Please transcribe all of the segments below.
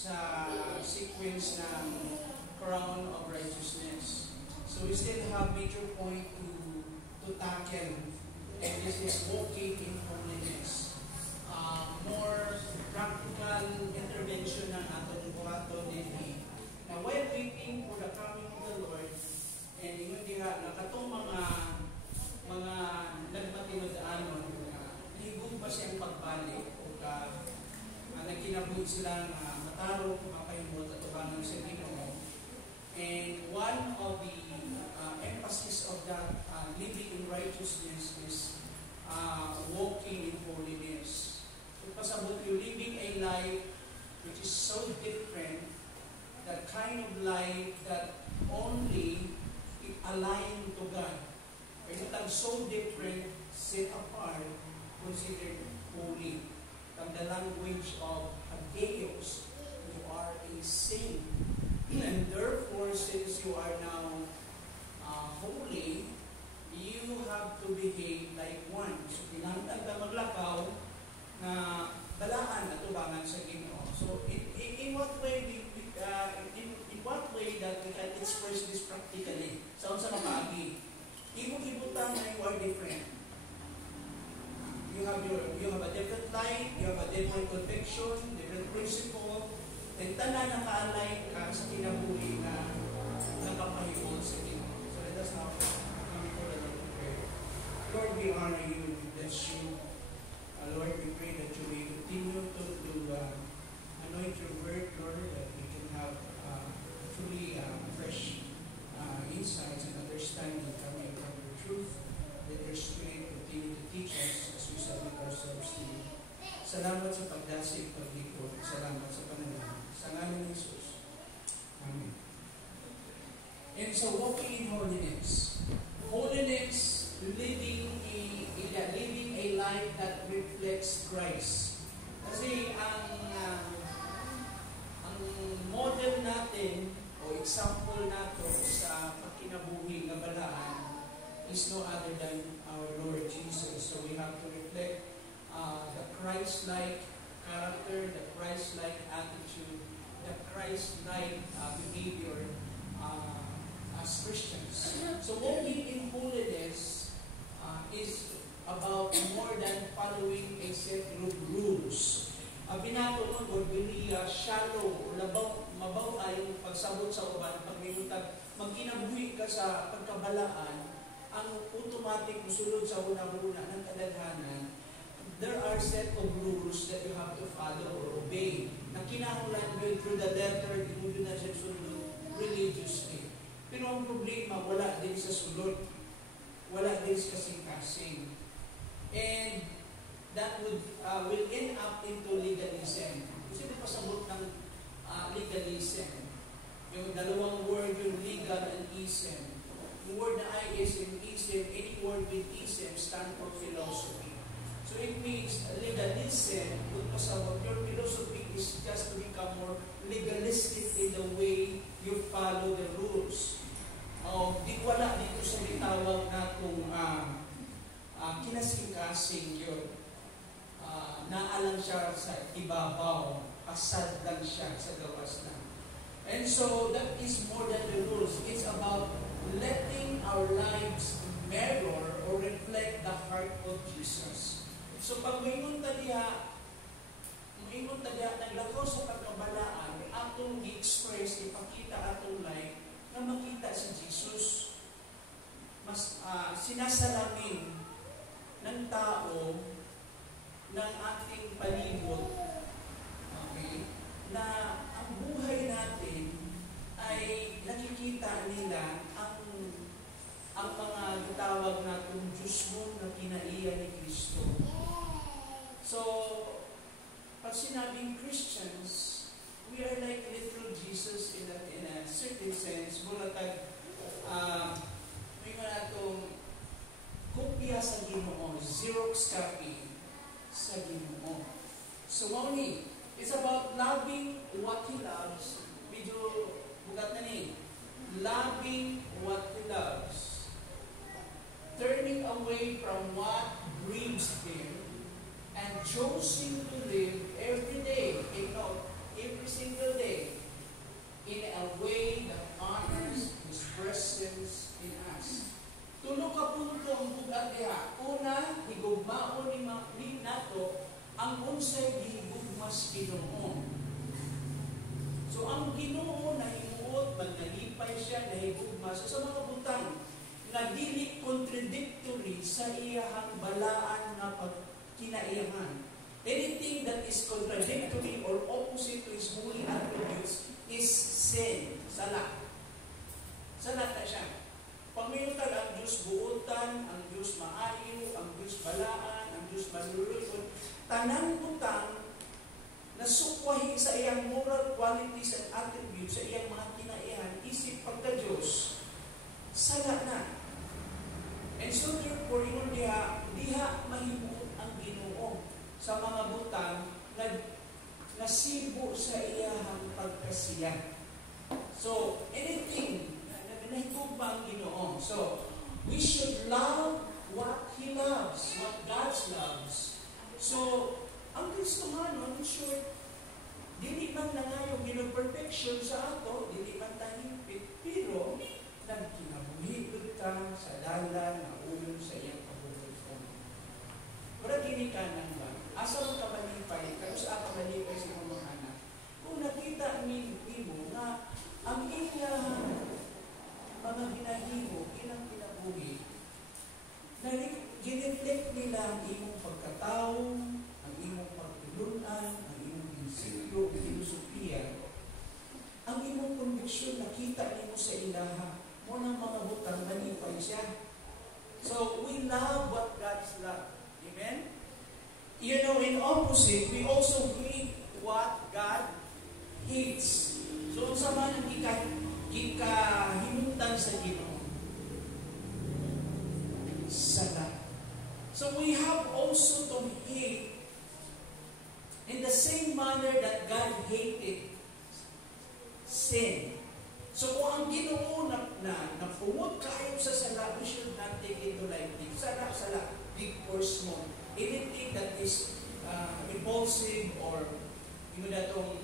sa sequence ng crown of righteousness. So we still have major point to tackle, and this is walking in holiness. More practical intervention ng aton buhaton din na while waiting for the coming of the Lord, and yun nga, nakatong mga nagmatinodaanon, higong pa siyang pagbalik o nagkinabuhi silang matarong, mapahimot at tubangan sa Ginoo. And one of the emphasis of that living in righteousness is walking in holiness. So pasabot you living a life which is so different, that kind of life that only it aligned to God. It's so different, set apart, considered holy. From the language of Aggeos, you are a saint. And therefore, since you are now holy, you have to behave like one. So, pinangtang ka maglakaw na balaan at tubangan sa Ginoo. So, in what way in what way that we can express this practically? Sa unsa makaagi? Ibutang na you are different. You have a different life, you have a different conviction, different principle, and tanan naka-align ka sa kinabuhi na nakapahimol sa Ginoo. So let us now come before the Lord in prayer. Lord, we honor you, we bless you. Lord, we pray that you may continue to anoint your word, Lord, that we can have truly fresh insights and understanding coming from your truth. Let your Spirit continue to teach us as we submit ourselves to you. Salamat sa pagdasig, paglikod. Salamat sa panalangin. Sa ngalan ni Jesus. Amen. And so, walking in holiness. Holiness, living a life that reflects Christ. Kasi ang model natin o example nato sa pagkinabuhi ng balaan is no other than our Lord Jesus. So we have to reflect the Christ-like character, the Christ-like attitude, the Christ-like behavior as Christians. So walking in holiness is about more than following a set of rules. Binato ng Godbelia, shallow, mabaw yung pagsabot sa uban, pagminutag, magkinabuhi ka sa pagkabalaan, ang automatic musulod sa una-una ng kadaghanan, there are set of rules that you have to follow or obey. Na kinahanglan mo through the letter, hindi na siya sunod religiously. Pero ang problema, wala din sa sulod. Wala din sa kasing-kasing. And that will end up into legalism. Kasi may pasabot ng legalism. Yung dalawang word, yung legal and ism. The word na ism, any word with ism stand for philosophy. So it means legalism, your philosophy is just to become more legalistic in the way you follow the rules. Di wala dito sa bitawag na kung kinasing-kasing yun. Naalang siya sa ibabaw, asad lang siya sa gawas lang. And so that is more than the rules. It's about letting our lives mirror or reflect the heart of Jesus. So pag mayroon taliha, naglakaw sa pagkabalaan, atong i-express, ipakita atong life, na makita si Jesus. Mas sinasalamin ng tao ng ating palibot, okay, na ang buhay natin ay nakikita nila ang mga gitawag natong Diyos mo na kinaiya ni Kristo. So, pag sinabing Christians, we are like little Jesus in a certain sense. Bulatag, may mga itong kopya sa Ginoo, Xerox copy sa Ginoo. So, Mauni, it's about loving what He loves. Medyo bugat na ni. Loving what He loves. Turning away from what grieves Him and choosing to live every day. every single day in a way that honors His presence in us. Tulo ka punto ang bugat diha. Una, higugmaon ni nato ang unsay gihigugmas Ginoo. So ang Ginoo na himuot, magnalipay siya, nahigugmas sa mga butang na dili contradictory sa iyahang balaan na pagkinaiyahan. Anything that is contradictory or opposite to His holy attributes is sin, sala. Sala ta siya. Pagmayutan ang Diyos buutan, ang Diyos maayo, ang Diyos balaan, ang Diyos malulukon, tanang butang na sukwahi sa iyang moral qualities and attributes, sa iyang mga kinaiyahan, isip pagka-Diyos, sala na. And so therefore, ingon diha mahimuot ang Ginoo sa mga butang na nasibo sa iyahang pagkasiya. So, anything na higugma ang Ginoo. So, we should love what He loves, what God loves. So, ang Kristohanon, in short, dili man na nga yung perfection sa ato, dili man tahimpit, pero nagkinabuhi ka sa dalan na ulong sa iyang kabubuton. Pero dili ka nang ba? Asa mo ka malipay? Kaya sa ka malipay sa mga anak? Kung nakita mo na ang iyang mga hinahimo, ilang kinabuhi, na gineflect nila ang imong pagkatao, ang imong pagtulunan, ang imong prinsipyo, filosofiya, ang imong conviction, nakita nimo sa ilaha, mo ng mga butang manipay siya. So, we love what God's love. Amen? You know, in opposite, we also hate what God hates. So, sa man ang gikahimutan sa Ginoo. Sala. So, we have also to hate in the same manner that God hated sin. So kung ang Ginoo na pumunta kayo sa sala, we should not take it lightly. Sala, big or small. Anything that is impulsive or ingon natong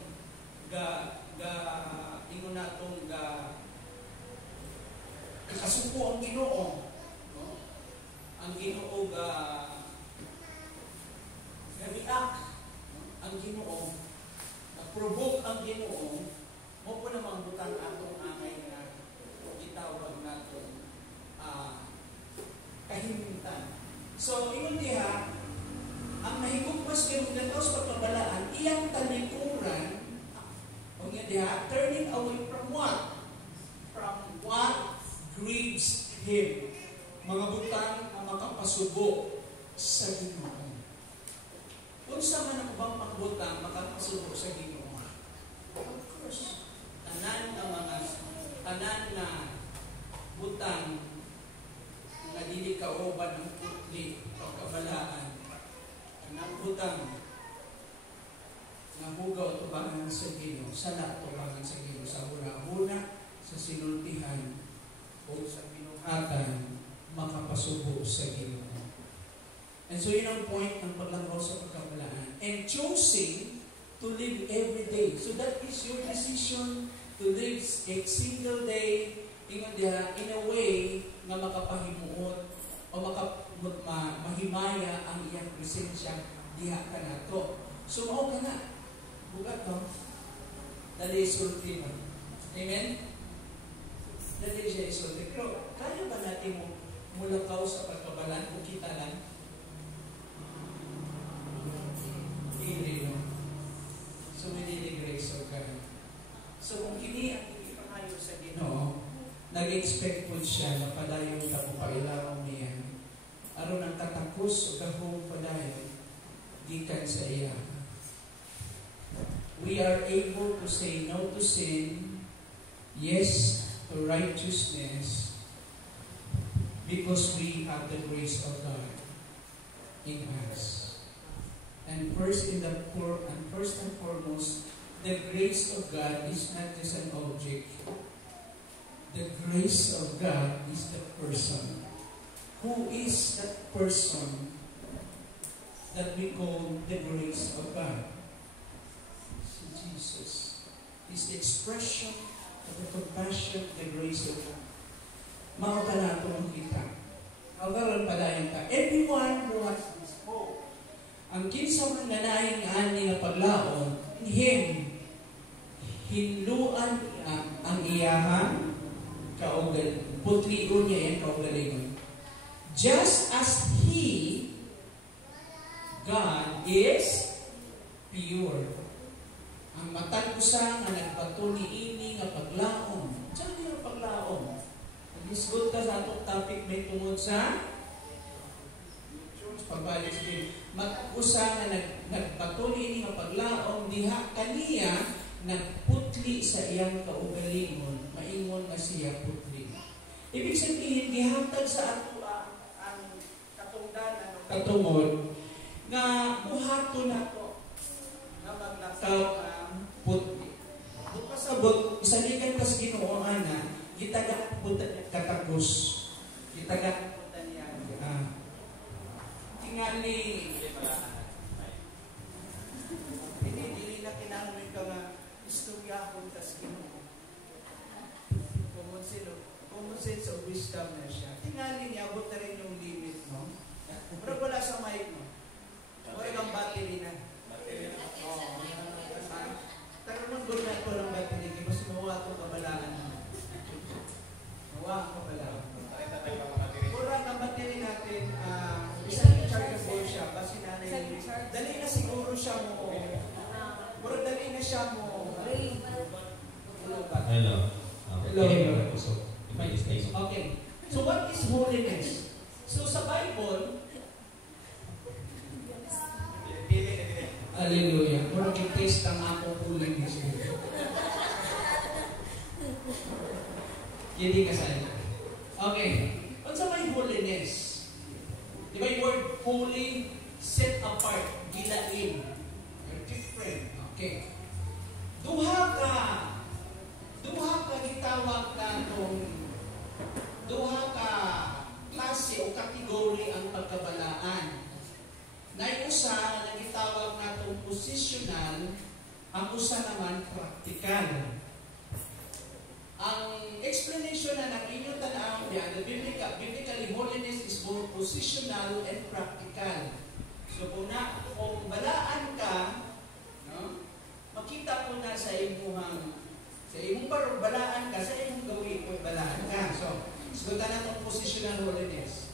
kasuko ang Ginoo. No? Ang Ginoo react ang Ginoo, na-provoke ang Ginoo, mo po namang butang atong angay na gitawag natin kahimintan. So, ingon diha, ang nahigugmas kayo ganito sa pagkabalaan, iyang talikuran, o nga diha, turning away from what? From what grieves Him. Mga butang ang makapasubo sa Ginoo. Kung sa man ang bang pagbutang makapasubo sa Ginoo? Of course, tanan na butang na dili kauban ng putli o kabalaan, tanan butang na hugaw tubangan sa Ginoo, sala tubangan sa Ginoo, sa huna-huna, sa sinultihan o sa binuhatan, makapasubo sa Ginoo. And so yun ang point ng paglanggaw sa pagkabalaan. And choosing to live every day. So that is your decision to live a single day in a way na makapahimuot o mahimaya ang iyang presensya diha ka na to. So mao ka na. Bugat to. Dali sulti mo. Amen? Dali siya isulti. Pero kaya ba natin mulakaw sa pagkabalaan kung kita lang? So we need the grace of God. So kung kini ang ipangayo sa Ginoo, nag-expect po siya na padayon ka po pailaw niya. Aron ang katakos o kahong padayon, gikan sa iya. We are able to say no to sin, yes to righteousness, because we have the grace of God in us. And first and foremost, the grace of God is not just an object. The grace of God is the person. Who is that person that we call the grace of God? Si Jesus. Jesus. It's the expression of the compassion, the grace of God. Mga kanato ang kita. Agaran padayon ka. Everyone who has this hope. Ang kinsa man nanaing ani nga paglaon, in Him, hinluan niya ang iyahang kaugalingon. Putlion niya yung kaugalingon. Just as He, God, is pure. Ang matag usa nga nagpatuli ini nga paglaom. Diyan yung paglaom. Nag-isgot ka sa atong topic may tungod sa pagbalik sa Biblia. Mag-usa nga nagpatuli ini nga paglaom diha kaniya nagputli sa iyang kaugalingon. Maingon nga siya putli. Ibig sabihin gihatag sa ato ang katungdanan katungod nga buhato na to nga maglakaw ang putli. Pasabot, isaligan pa sa Ginoo ana, gitaga puta katagos. Gitaga puta niya. Tingali dili na kinahanglan ka nga istorya kung tas Ginoo. Common sense of wisdom na siya. Tingali niya, abot na rin yung limit, no? Pero wala sa mic, no? Wala kang battery na. Oo. Tagamang gulay ko ng battery, kaya mas mawa itong kabalaan mo. Mawa ang kabalaan. Kurang ang battery natin, isang chargeable siya, kasi nanay, dali na siguro siya mo. Pero dali na siya mo. Hello. Hello. Okay. So what is holiness? So sa Bible, hallelujah. Mura kitest ang akong holiness. Hindi ka sa'yo. Okay. Ano sa may holiness? Di ba yung word holy, set apart, gilain. Different. Okay. Duha ka gitawag na duha ka klase o kategory ang pagkabalaan. Na usa na gitawag natong positional, ang usa naman practical. Ang explanation na ng inyong tanaw niya, the biblically holiness is both positional and practical. So kung balaan ka, no, makita ko na sa imong balaan ka, sa imong gawin kung balaan ka. So na itong positional holiness.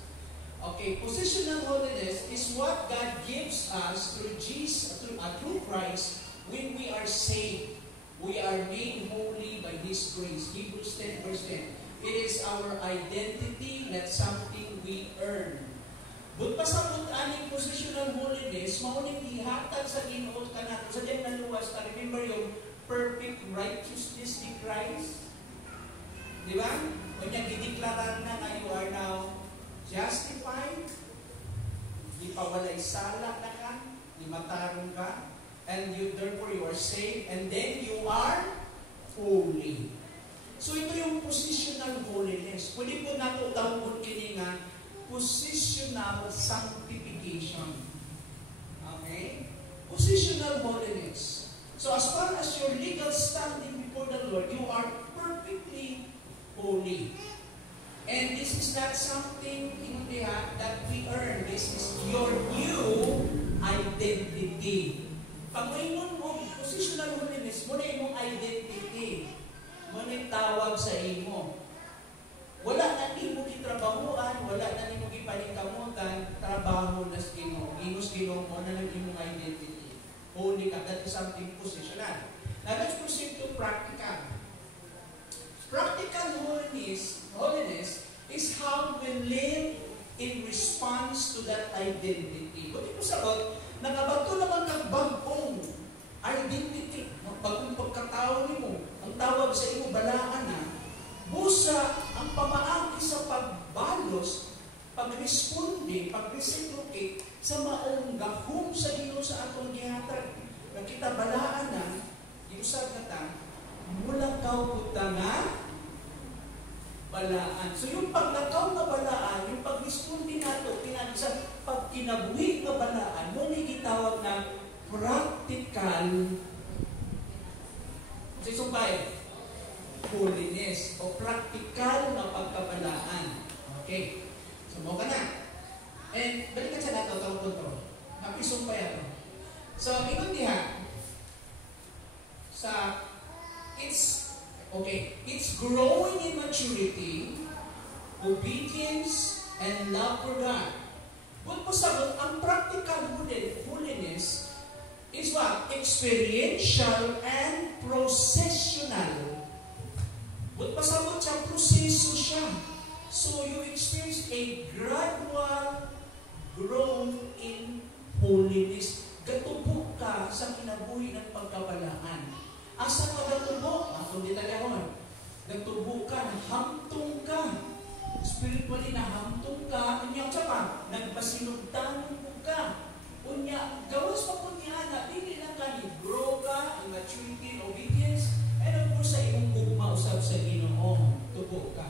Okay, positional holiness is what God gives us through Christ when we are saved. We are made holy by His grace. Hebrews 10 verse 10. It is our identity, not something we earn. But pasabot aning positional holiness, mauning ihatag sa Ginoo kanato sa diyan naluwas ka. Remember yung perfect righteousness ni Christ? Di ba? Kanya gideklaran na you are now justified, di pawalay sala na ka, di matarong ka, and therefore you are saved, and then you are holy. So ito yung positional holiness. Pwede po nato tawag kini nga positional sanctification. Okay? Positional holiness. So as far as your legal standing before the Lord, you are perfectly holy. And this is not something that we earn. This is your new identity. Pag mayroon mo, positional holiness, muna yung identity. Muna yung tawag sa imo. Wala na imo kitrabahuan, wala na imo kipanikamutan, trabaho na sa Ginoo. Imos Ginoo mo na lang imong identity. Holy ka, that is something positional. Now let's proceed to practical. Practical holiness is how we live in response to that identity. Kung ito sagot, nakabato naman ng bagong identity, bagong pagkatao mo, ang tawag sa imo balaan na, busa ang pamaagi sa pagbalos, pag-responde, pag-reciprocate sa maong gahom sa Ginoo sa atong gihatag. Nakita balaan na, giusab na ta, mula kauputa nga balaan. So yung paglakaw na balaan, yung pag-responde nato, sa pagkinabuhi na balaan, mo ni gitawag na practical 5, holiness o practical na pagkabalaan. Okay. So, mo ka na. And, balikan sa nato, itong punto. Napisong pa yan. So, ingon diha, it's growing in maturity, obedience, and love for God. Kung pasabot, ang practical holiness is what? Experiential and processional. Kung pasabot siya, proseso siya. So you experience a gradual growth in holiness. Gatubok ka sa kinabuhi ng pagkabalaan. Asa ka gatubok? Kung di tagahon. Gatubok ka, hamtong ka. Spiritually na hamtong ka. Unya ka pa, nagpasinugtanong ka. Unya, gawas pa po niya na, hindi lang ka grow ka in maturity and obedience, and of course, sa imong gugma usab sa Ginoo, tubok ka.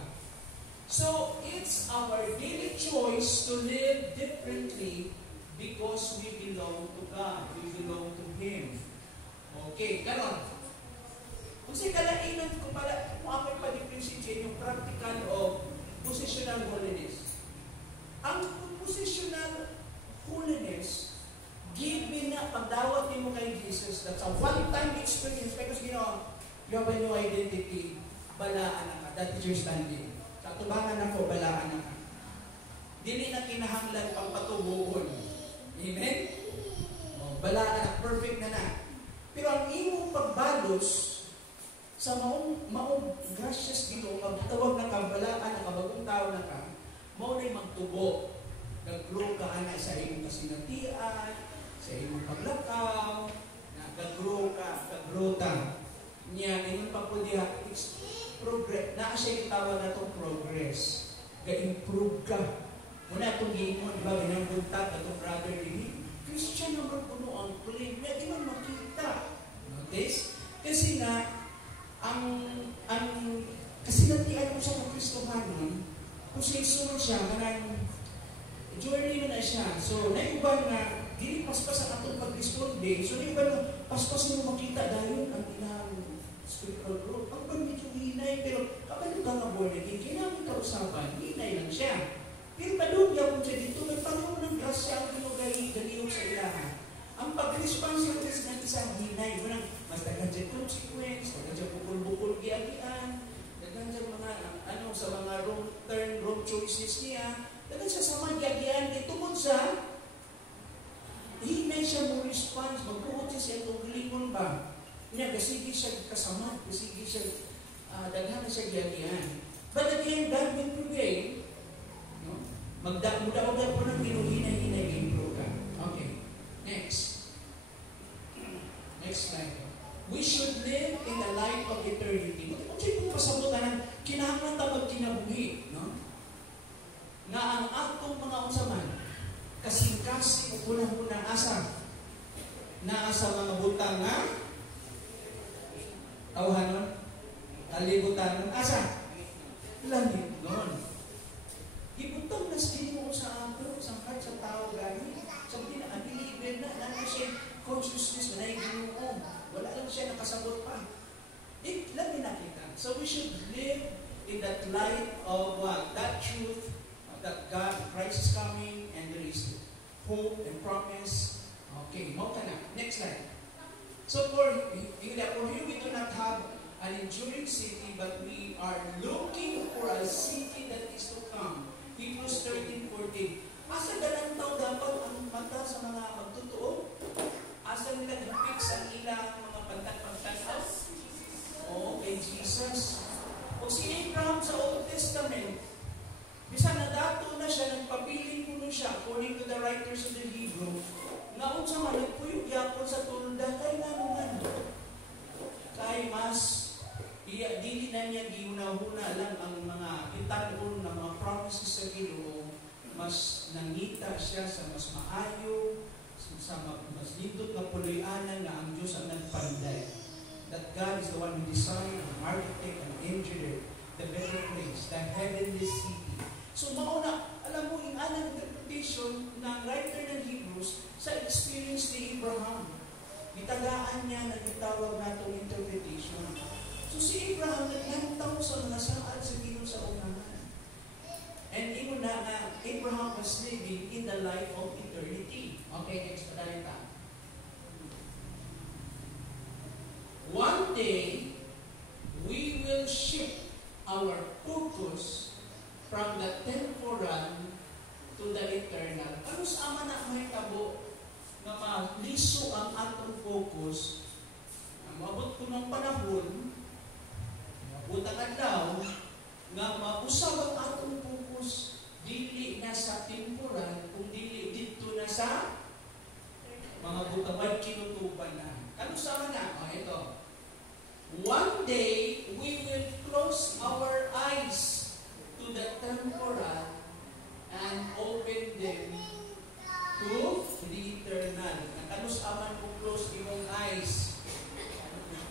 So, it's our daily choice to live differently because we belong to God. We belong to Him. Okay, ganon. Kung sa'y kalainan ko pala, kung ako'y pa-differentiate yung practical o positional holiness. Ang positional holiness, given na pagdawat mo kay Jesus, that's a one-time experience because you have a new identity, balaan na ka. That is your standing. Katubangan ako, balaan na ka. Dili na kinahanglan pang patubuon. Amen? Balaan na, perfect na na. Pero ang imong pagbalos sa maong gracious dito, magtawag na ka, balaan na ka, bagong tao na ka, maunay magtubo. Nag-grow ka na sa imong kasinatian, sa imong paglakaw, nag-grow ka, nag-grow ta. Niya, ngayon pa po diha, progress. Naa siya itawag na itong progress. Ga-improve ka. Muna itong giingon, di ba, ginambuntag na itong brother din. Christian naman puno ang claim. May di man makita. Notice? Kasi nga, kasi nantian mo siya ng Kristohanon, kung sinsunod siya, karang journey na siya. So, naiuban nga, dili paspas ang atong pag-responde. So, naiuban nga, paspas mo makita dahil ang ilang spiritual growth. Ang pag medyo hinay, pero kapag ka nga born again, kailangan ka usapan, hinay lang siya. Pero padugya kung siya dito, may panahon ng grasya ang ginugay-ganiyong sa ilahan. Ang pag-response ng Diyos ng isang hinay, mas dagan siya consequence, dagan siya bukol-bukol giagian, dagan siya mga, sa mga wrong choices niya, dagan siya sa mga giagian, itungod sa, hinay siya mo response, magbuot siya sa itong gilingon ba? Niya, kasigi siya kasama, kasigi siya, daghan na siya giagian. But again, God will prevail. No? Muda-muda po ng binuhinay-hinay, improve ka. Okay, next. Next slide. We should live in the light of eternity. Kung sa'yo kung pasabutan, kinahanglan ta magkinabuhi, no? Nga ang atong mga unsaman, kasing-kasing o punang-punang asa, na asa mga butang nga, tawhanon, kalibutan ng asa, langit nun. Ibutang na sa inyo sa ato, sa heart, sa tao gani, sabi na, ang deliver na siya, consciousness na Ginoo. Wala lang siya nakasabot pa. Lang nakita. So we should live in that light of what? That truth that God, Christ is coming and there is hope and promise. Okay, mo ka na. Next slide. So for you, we do not have an enduring city, but we are looking for a city that is to come. Hebrews 13:14. Asa dalang tao dapat ang mata sa mga magtotoo? Asa nila i-fix ang ilang mga pagtag-pagtagaw? Oo, kay Jesus. O si Abraham sa Old Testament, bisa na dato na siya, nagpapiling puno siya, according to the writers of the Hebrew, naon sa mga nagpuyog yapon sa tulda, kay naman. Kay mas, dili na niya giuna-huna lang ang mga itanon ng mga promises sa Ginoo, mas nangita siya sa mas maayo, sa mas lindot na puloy-anan na ang Diyos ang nagpanday. That God is the one who designed, an architect, an engineer, the better place, the heavenly city. So mauna, alam mo, yung anang interpretation ng writer ng Hebrews sa experience ni Abraham. Itagaan niya na itawag na itong interpretation. So si Abraham, naglantaw sa mga saad sa Ginoo sa unahan. And imo na nga, Abraham was living in the life of eternity. Okay, next pa. One day, we will shift our focus from the temporal to the eternal. Ano sa ama na may tabo na maliso ang atong focus, mabot ko ng panahon, butang adlaw, nga mausab ang atong focus, dili na sa temporal, kung dili dito na sa mga butabay kinutuban na. Ano sa na? Ito. One day, we will close our eyes to the temporal and open them to the eternal. Nakalus aman kung close imong eyes.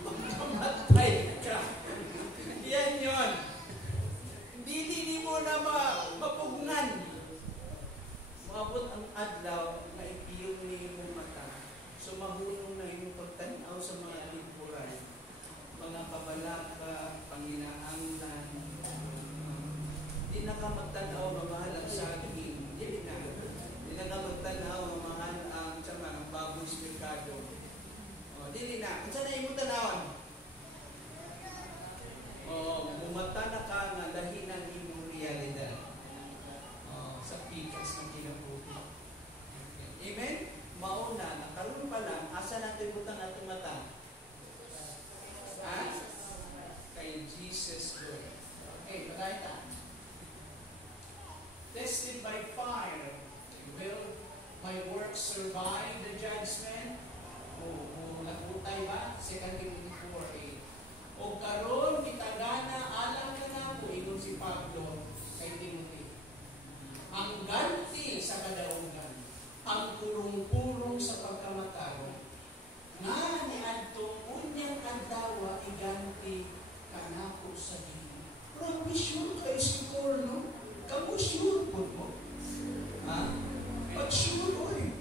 Mamatay ka. Yan yun. Hindi mo na mapugnan. Maabot ang adlaw na ipiyong ni imong mata. So mahunong na imong pagtanaw sa mga temporal. Mga kabalaka, panginaanglan, di na ka magtanaw mamahal ang saging, di na ka magtanaw mamahal ang baboy sa merkado. Di na, kung saan na yung tanawan? Bumata na ka nga dahinan imong realidad sa pikas ng kinabuhi. Amen? Mauna, nakaroon pa lang, asa natin butang ating mata? Kay Jesus Lord. Okay, pagkita. Tested by fire, will my works survive the judgment? O nagutay ba? 2 Timothy 4:8. O karon kitagana alam na napo ingon si Pablo kay Timothy. Ang ganti sa kadaugan, ang purong-purong sa pagkamataro, nga ni adtong unyang adlaw iganti kanako sa Ginoo. Grabe sure kay si Paul, no? Kamu sure po mo? Ha? Pag sure, oy.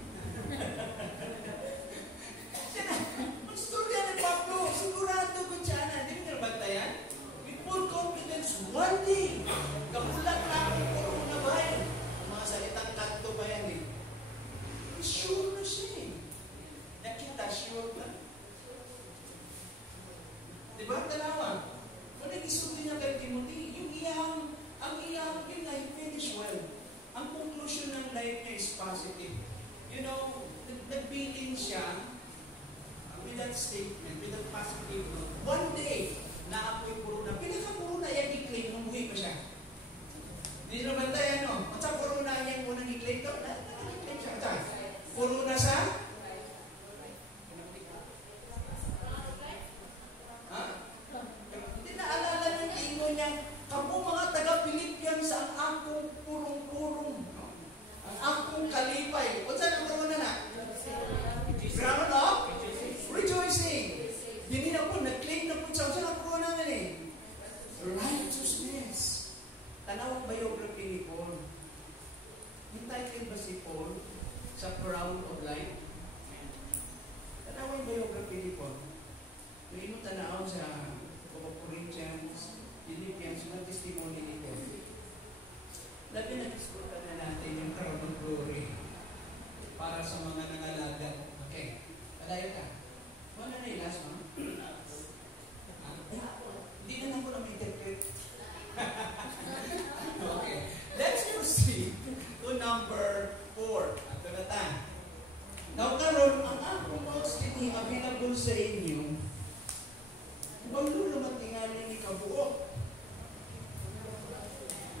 Ang storya ni Pablo, sigurado ko siya na. Hindi mo nabantayan? With full confidence, one day, kamulat na akong puro na bayan. Ang mga salitang kanto ba yan eh? Sure na siya eh. Nakita, sure ba? Diba? Tanawa. Kung nag-isulti niya kay Timothy, ang iyang life finish well. Ang conclusion ng life niya is positive. You know, nagbilin siya with that statement, with that positive note. One day, na ako'y corona. Pinaka-corona yan i-claim, mabuhay pa siya. Hindi naman tayo, no? At sa corona yan mo nang i-claim to, na-claim siya. Corona sa? Hindi naalala ng tingo niya, kamu mga taga-Philippians ang akong purong-purong. Ang akong kalipay. O saan ang corona na? Ground of rejoicing. Hindi na po, nag-claim na po siya. Saan ang corona na eh? Righteousness. Tanawang biography ni Paul. Entitled ba si Paul sa Crown of Life? Tanawang biography ni Paul. May ino tanaw sa Corinthians, Philippians, mga testimony ni Paul. Labi na diskutan na natin yung crown of glory para sa mga nangalagad. Okay, padayo ka. Wala na yung last one. Hindi na lang ko na ma-interpret. Okay, let's proceed to number 4. At na tayo. Now, karon ang akong notes kini available sa inyo. Walo naman tingali ni kabuok.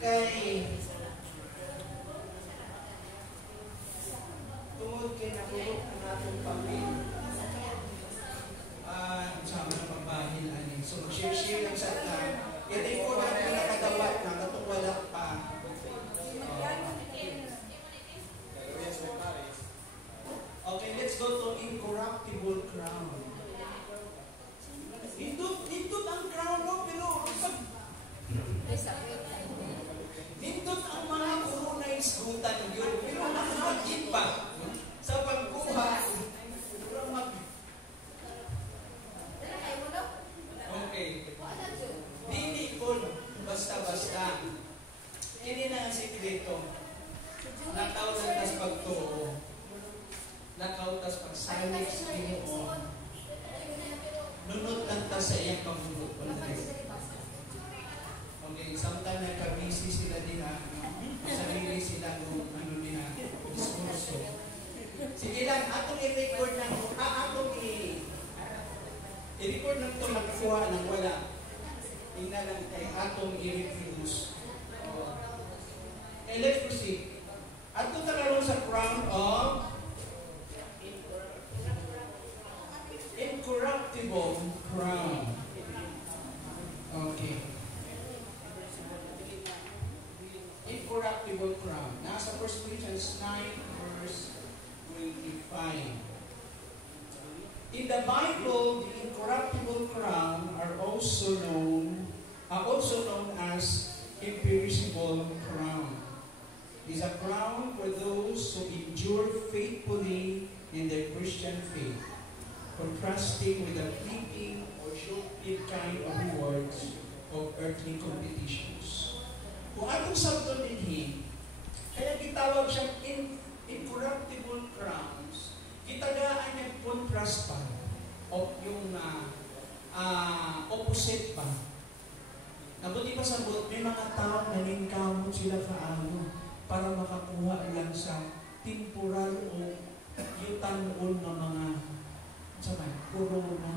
Kay tungod kay nakuha ang atong pamilya. Sama na pagbahin ani. So share lang sa ta. Kaya ko na pinakadawat na katong wala pa. Okay, let's go to incorruptible crown. Nindot ang crown mo, pero nindot ang mga corona isgutan yun, pero nakahagit pa sa pagkuha. Okay. sa iyang pamulot. Okay, sometimes nagka-busy sila din ha. Sarili sila kung ano nila, diskurso. Sige lang, atong i-record ng, i-record ng ito, nakakuha ng wala. Tingnan lang tayo, atong i-reproduce. And let's proceed. Ato talagang sa crown of incorruptible crown. Okay. Incorruptible crown. Nasa 1 Corinthians 9 verse 25. In the Bible, the incorruptible crown are also known as imperishable crown. It is a crown for those who endure faithfully in their Christian faith, contrasting with the fleeting or short-lived kind of rewards of earthly competitions. Kung atong sabton dinhi, kaya gitawag siyang incorruptible crowns, gitagaan niya contrast pa o yung opposite pa. Nabuti pa sabot, may mga tao na ningkamot sila kaano para makakuha lang sa temporal o yutanon ng mga corona,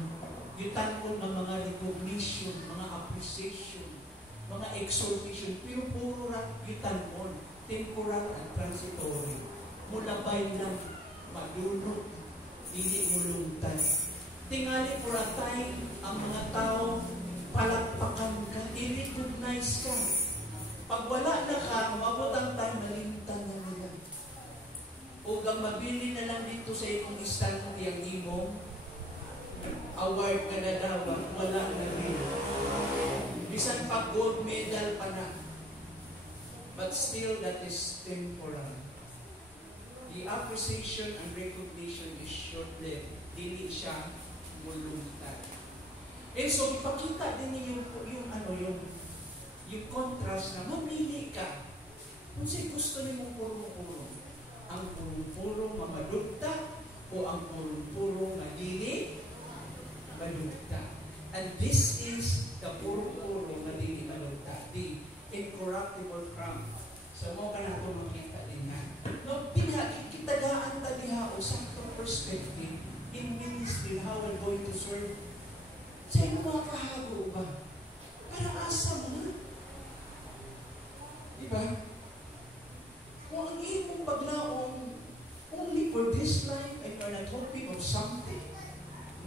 yutanon ng mga recognition, mga appreciation, mga exhortation, pero puro yutanon, temporal at transitory. Mulabay lang, madulog, hindi mulungtan. Tingali for a time, ang mga tao, palakpakan ka, i-recognize ka. Pag wala na ka, mabot ang time, malimtan na nila. O gang mabili na lang dito sa ikong istan mo, yung imo, award ka na daw, wala na rin. Bisan pa gold medal pa na. But still, that is temporal. The appreciation and recognition is short-lived. Dili siya mulungtan. And so, ipakita din yung contrast na mamili ka. Kung sa'yo gusto niyo mong purong-purong. Ang purong-purong mamadugta o ang purong-purong madili madugta. And this is the purong-purong madili madugta. The incorruptible crown. So, mo ka na ito makita din na. No, kitadaan ta diha o saktong perspective in ministry, how we're going to serve. Sa'yo mga kahago ba? Para asa mo na? Diba? Kung ang iyong paglaong only for this life and you're not hoping of something,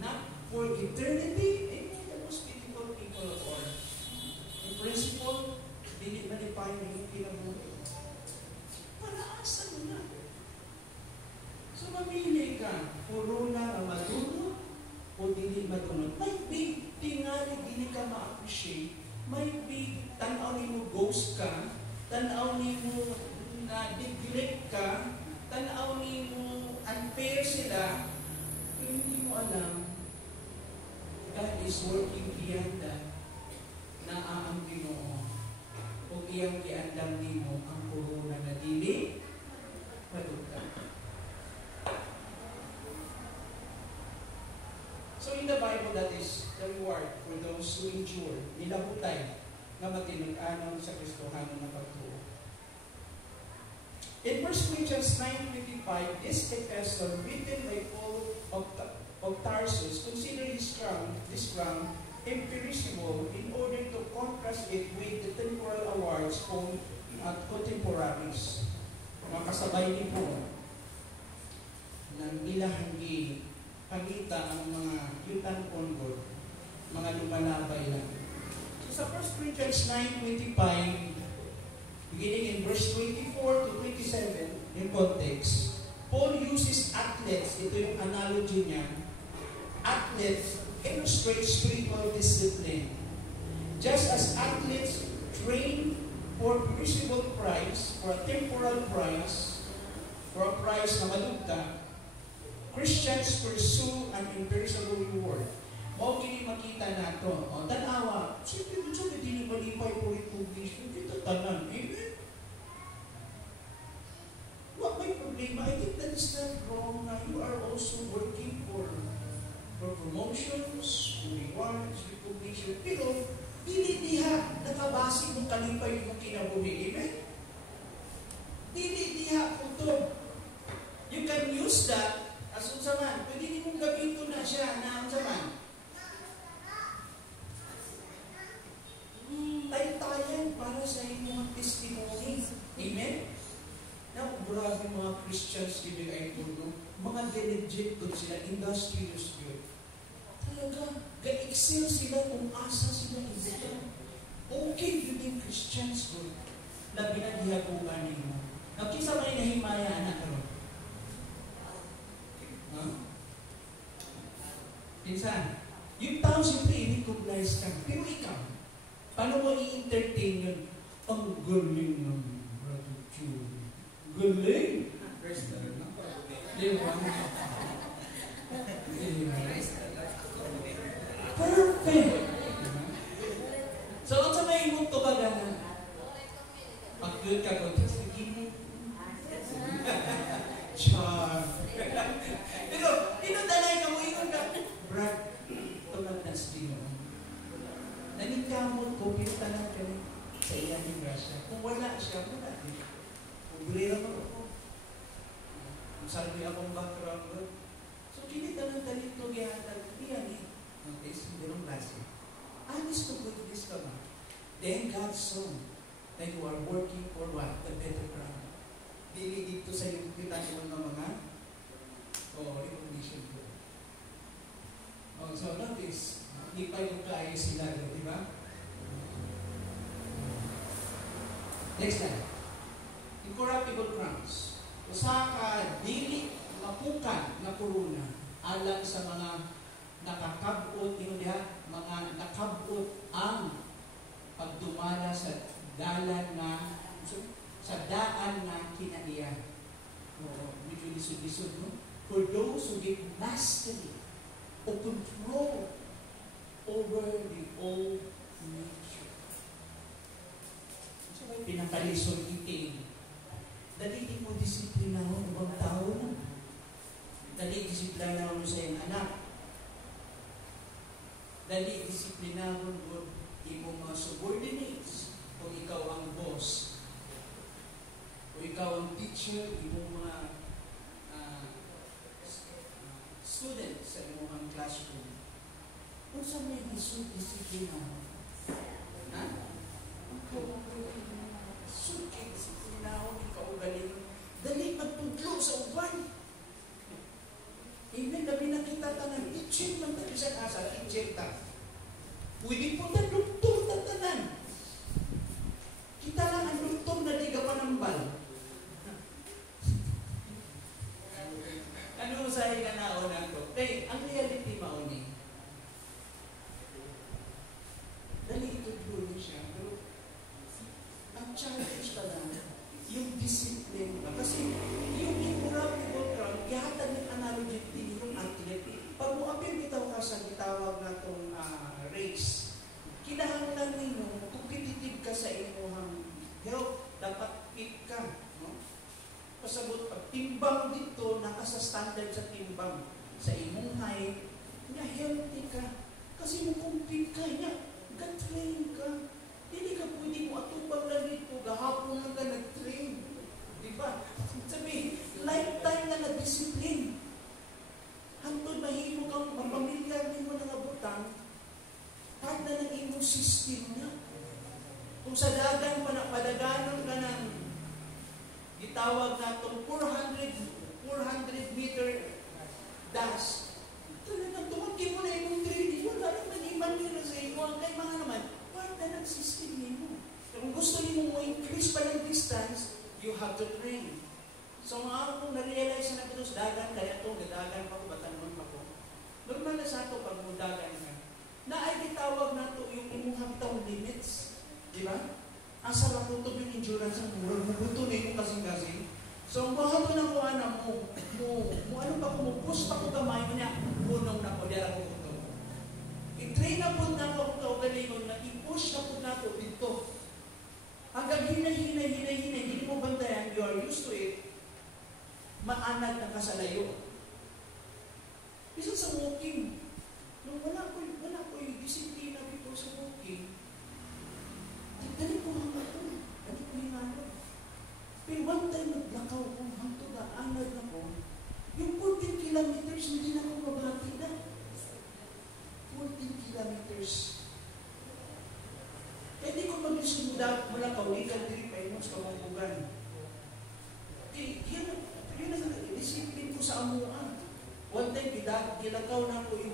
not for eternity, the most beautiful people of all. In principle, hindi manipay na yung kinabuhi. Para asa mo na? So mamili ka, puro na madunod o dili madunod. May big tingali, dili ka ma-appreciate. May big tanaw ni mo ghost ka, tanaw ni mo na neglect ka, tanaw ni mo unfair sila, pero hindi mo alam, God is working beyond that, na ang Ginoo o iyang giandam nimo ang corona na dili madugta. So in the Bible, that is the reward for those who endure, nilabutay nga matinag-anon sa Kristohanon na pagtuo. In 1 Corinthians 9:25, this epistle written by Paul of Tarsus consider this crown imperishable in order to contrast it with the temporal awards found at contemporaries. Mga kasabay ni Paul nang nilahanggi pangita ang mga yutan onward, mga lumalabay lang. So sa 1 Corinthians 9:25, beginning in verse 24 to 27, in context, Paul uses athletes, ito yung analogy niya, athletes illustrates spiritual discipline. Just as athletes train for perishable prize, for a temporal prize, for a prize na malugta, Christians pursue an imperishable reward. Mao kini makita nato. O tanawa, siyempre dito dili malipay po recognition dito tanan. Amen. What may problema? I think that is not wrong na you are also working for promotions, rewards, recognition, pero dili diha nakabase mong kalipay mong kinabuhi. Amen? Dili diha kutob. You can use that as unsaman. Pwede din mong gamitin na siya na unsaman. Tayo-tayan para sa inyong testimony. Amen? Now, grabe mga Christians giving ay tulong. Mga legit doon sila, industrious yun. Talaga, ga-excel sila kung asa sila hindi. Okay yun yung Christians doon. Labi na gihaguan ninyo. Nakisa man yung nahimaya anak ron. Pinsan, yung tao siyempre i-recognize ka. Pero ikaw, paano mo i-entertain yun? Ang galing ng gratitude. Galing! Diba? Perfect! So, ang sabay mo ito ba gana? Pag-good ka ko, char. Pero, tinundanay ka mo, ingon ka, Brad, tumagnas din mo. Naningkamot ko, pinutanan ka sa iyan yung grasya. Kung wala siya, wala din. Kung bulira mo ako. Kung sarili akong background, so, kinita ng talito, gihatag, diyan eh. Okay, so, hindi nung klase. Honest to goodness ka ba? Then God saw that you are working for what? The better ground. Dili dito sa yung kita mo ng mga recognition ko. So notice, hindi pa yung kaya sila, di ba? Next slide. Incorruptible crowns. Usa ka dili mapukan na kuruna alang sa mga nakakabot, mga nakabot ang pagdumala sa dalan na sa daan na kinaiya. Medyo lisod-lisod, no? For those who get mastery or control over the old nature. So, pinakalisod iting. Dali mo disiplina mo ibang tao na. Dali disiplina mo sa iyong anak. Dali disiplina mo imong mga subordinates. Kung ikaw ang boss, kung ikaw ang teacher, imong mga students sa imong classroom, kung saan may disiplina mo? Ha? Suki, disiplina mo, ikaw galing. Dali magtudlo sa uban. Amen, labi na kita tanan. I-check man tayo sa kasa, i-check ta. Pwede po na lugtong tatanan. Kita lang ang lugtong na di ka panambal. Ano usahin ka na o na ko? Kaya, ang reality mauni. Dali ito dulo siya. Pero, ang challenge pa lang, yung discipline ba? Kasi, yung incorruptible crown, ihatag ng analogy din yung athlete. Pag mo apil bitaw ka sa gitawag na itong race, kinahanglan ninyo, competitive ka sa inyong health, dapat fit ka. No? Pasabot, pag timbang dito, naka sa standard sa timbang sa imong height, na healthy ka. Kasi mo compete ka, ga-train ka. Hindi ka pwede mo atubang lang dito, gahapon lang ka nag-train. Diba? Sabi, lifetime na na-discipline. Hantod mahimo kang mapamilyar mo na nabutang, part na ng imong system na. Kung sa dagan pa na padaganon ka ng itawag na itong 400 meter dash, talagang tumagin mo na imong training, wala naman iman nila sa iyo. Ang kay mga naman, part na ng system mo. Kung gusto niyo mo increase pa ng distance, you have to train. So mga kung na-realize na ito sa dagan, kaya ito, dadagan pa ko, batangon pa ko. Normal na sa ito pag mudagan ka. Na ay gitawag na ito yung imong hangtang limits. Di ba? Asa lang ito yung endurance ng mura. Mabuto na yung kasing-kasing. So ang bahato na ko, ano pa ko mo, push pa ko kamay mo niya, punong na ko, diyan ako ito. I-train na po na ko kaugalingon na i-push na po na ko dito. Hanggang hinay, hindi mo bantayan, you are used to it, maanad na kasalayo. Bisa sa walking,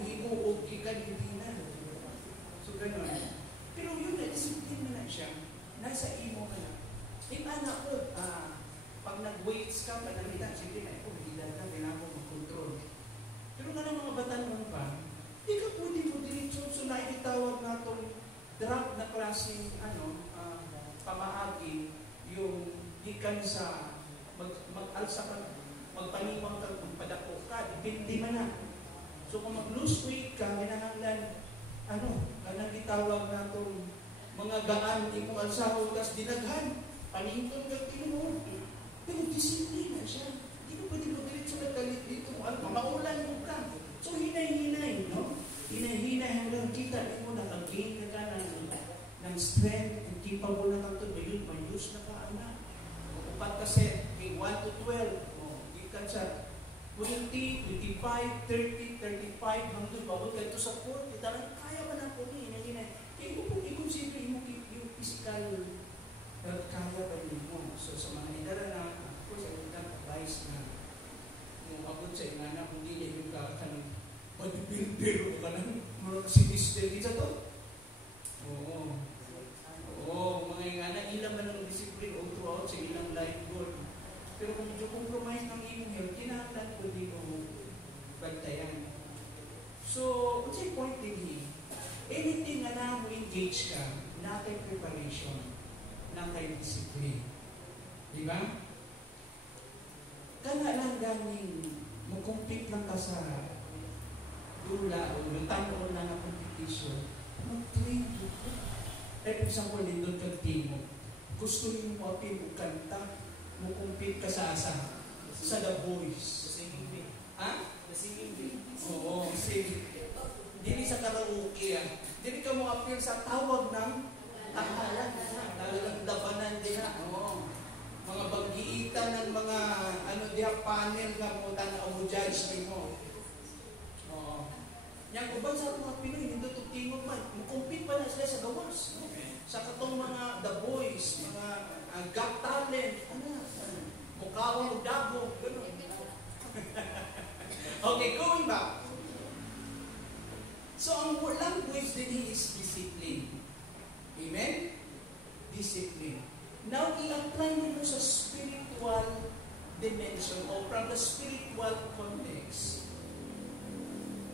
himuog ikan hindi na. So, gano'n. Pero yun na, discipline na siya. Nasa imo ka na. Yung anak ko, pag nag-weights ka, panamitan, sige na, hila ka, kailangan mo mag-control. Pero nga ng mga batanong pa, di ka pwede mo diretso. So, naitawag na itong drop na klaseng, pamaagi, yung ikan sa mag-alsa ka, magpaniwang ka, magpadako ka, dipindi man na. So kung mag-lose weight ka, minahanglan, kanang itawag na itong mga gaan, di mong alsahol, tas dinaghan, panington ka, mo. Pero disiplina siya. Hindi mo pwede mag-diretso na galit dito. Maulan mo ka. So hinay-hinay, no? Hinay-hinay hanggang kita mo, nakagain ka ng strength, hindi pa mo na ito, may use na ka, anak. Upat kasi, 1 to 12, ikan sa 20, 25, 30, 35, hanggang bawal ka ito sa 40, talagang kaya ba na po niya, hinay-hinay. Kaya kung i-consider mo yung physical, kaya ba mo. So sa mga idara na, of course, I would not advise na yung abot sa inana, kung hindi yung kakakanang bodybuilder o ka lang, mga sinistel dito to. Oo, mga ingana, ilang man ang discipline all throughout sa ilang life goal. Pero kung medyo compromise ng iyong health, kinahanglan ko din mo bantayan. So, what's the point din anything na mo engage ka, na kay preparation, na kay discipline. Diba? Kana lang ganing mag-compete lang ka sa dula o yung tanong na competition, mag-train ko. Like for example, nindot kang team mo. Gusto niyo mo apin mo kanta, mo compete ka sa The Voice. The singing bee. Ha? The singing bee. Oo, singing. Dili sa karaoke Dili ka mo appear sa tawag ng tahalan. Talagang labanan din Oo. Mga bagiitan ng mga panel nga mo tanaw mo judge din mo. Oo. Yang uban sa mga Pinoy, hindi ito tingog man. Mukumpit pa na sila sa gawas. No? Sa katong mga The Voice, mga Got Talent, Mukawang Dabo, gano'n. Okay, going back. So, ang language din is discipline. Amen? Discipline. Now, i-apply mo sa spiritual dimension or from the spiritual context.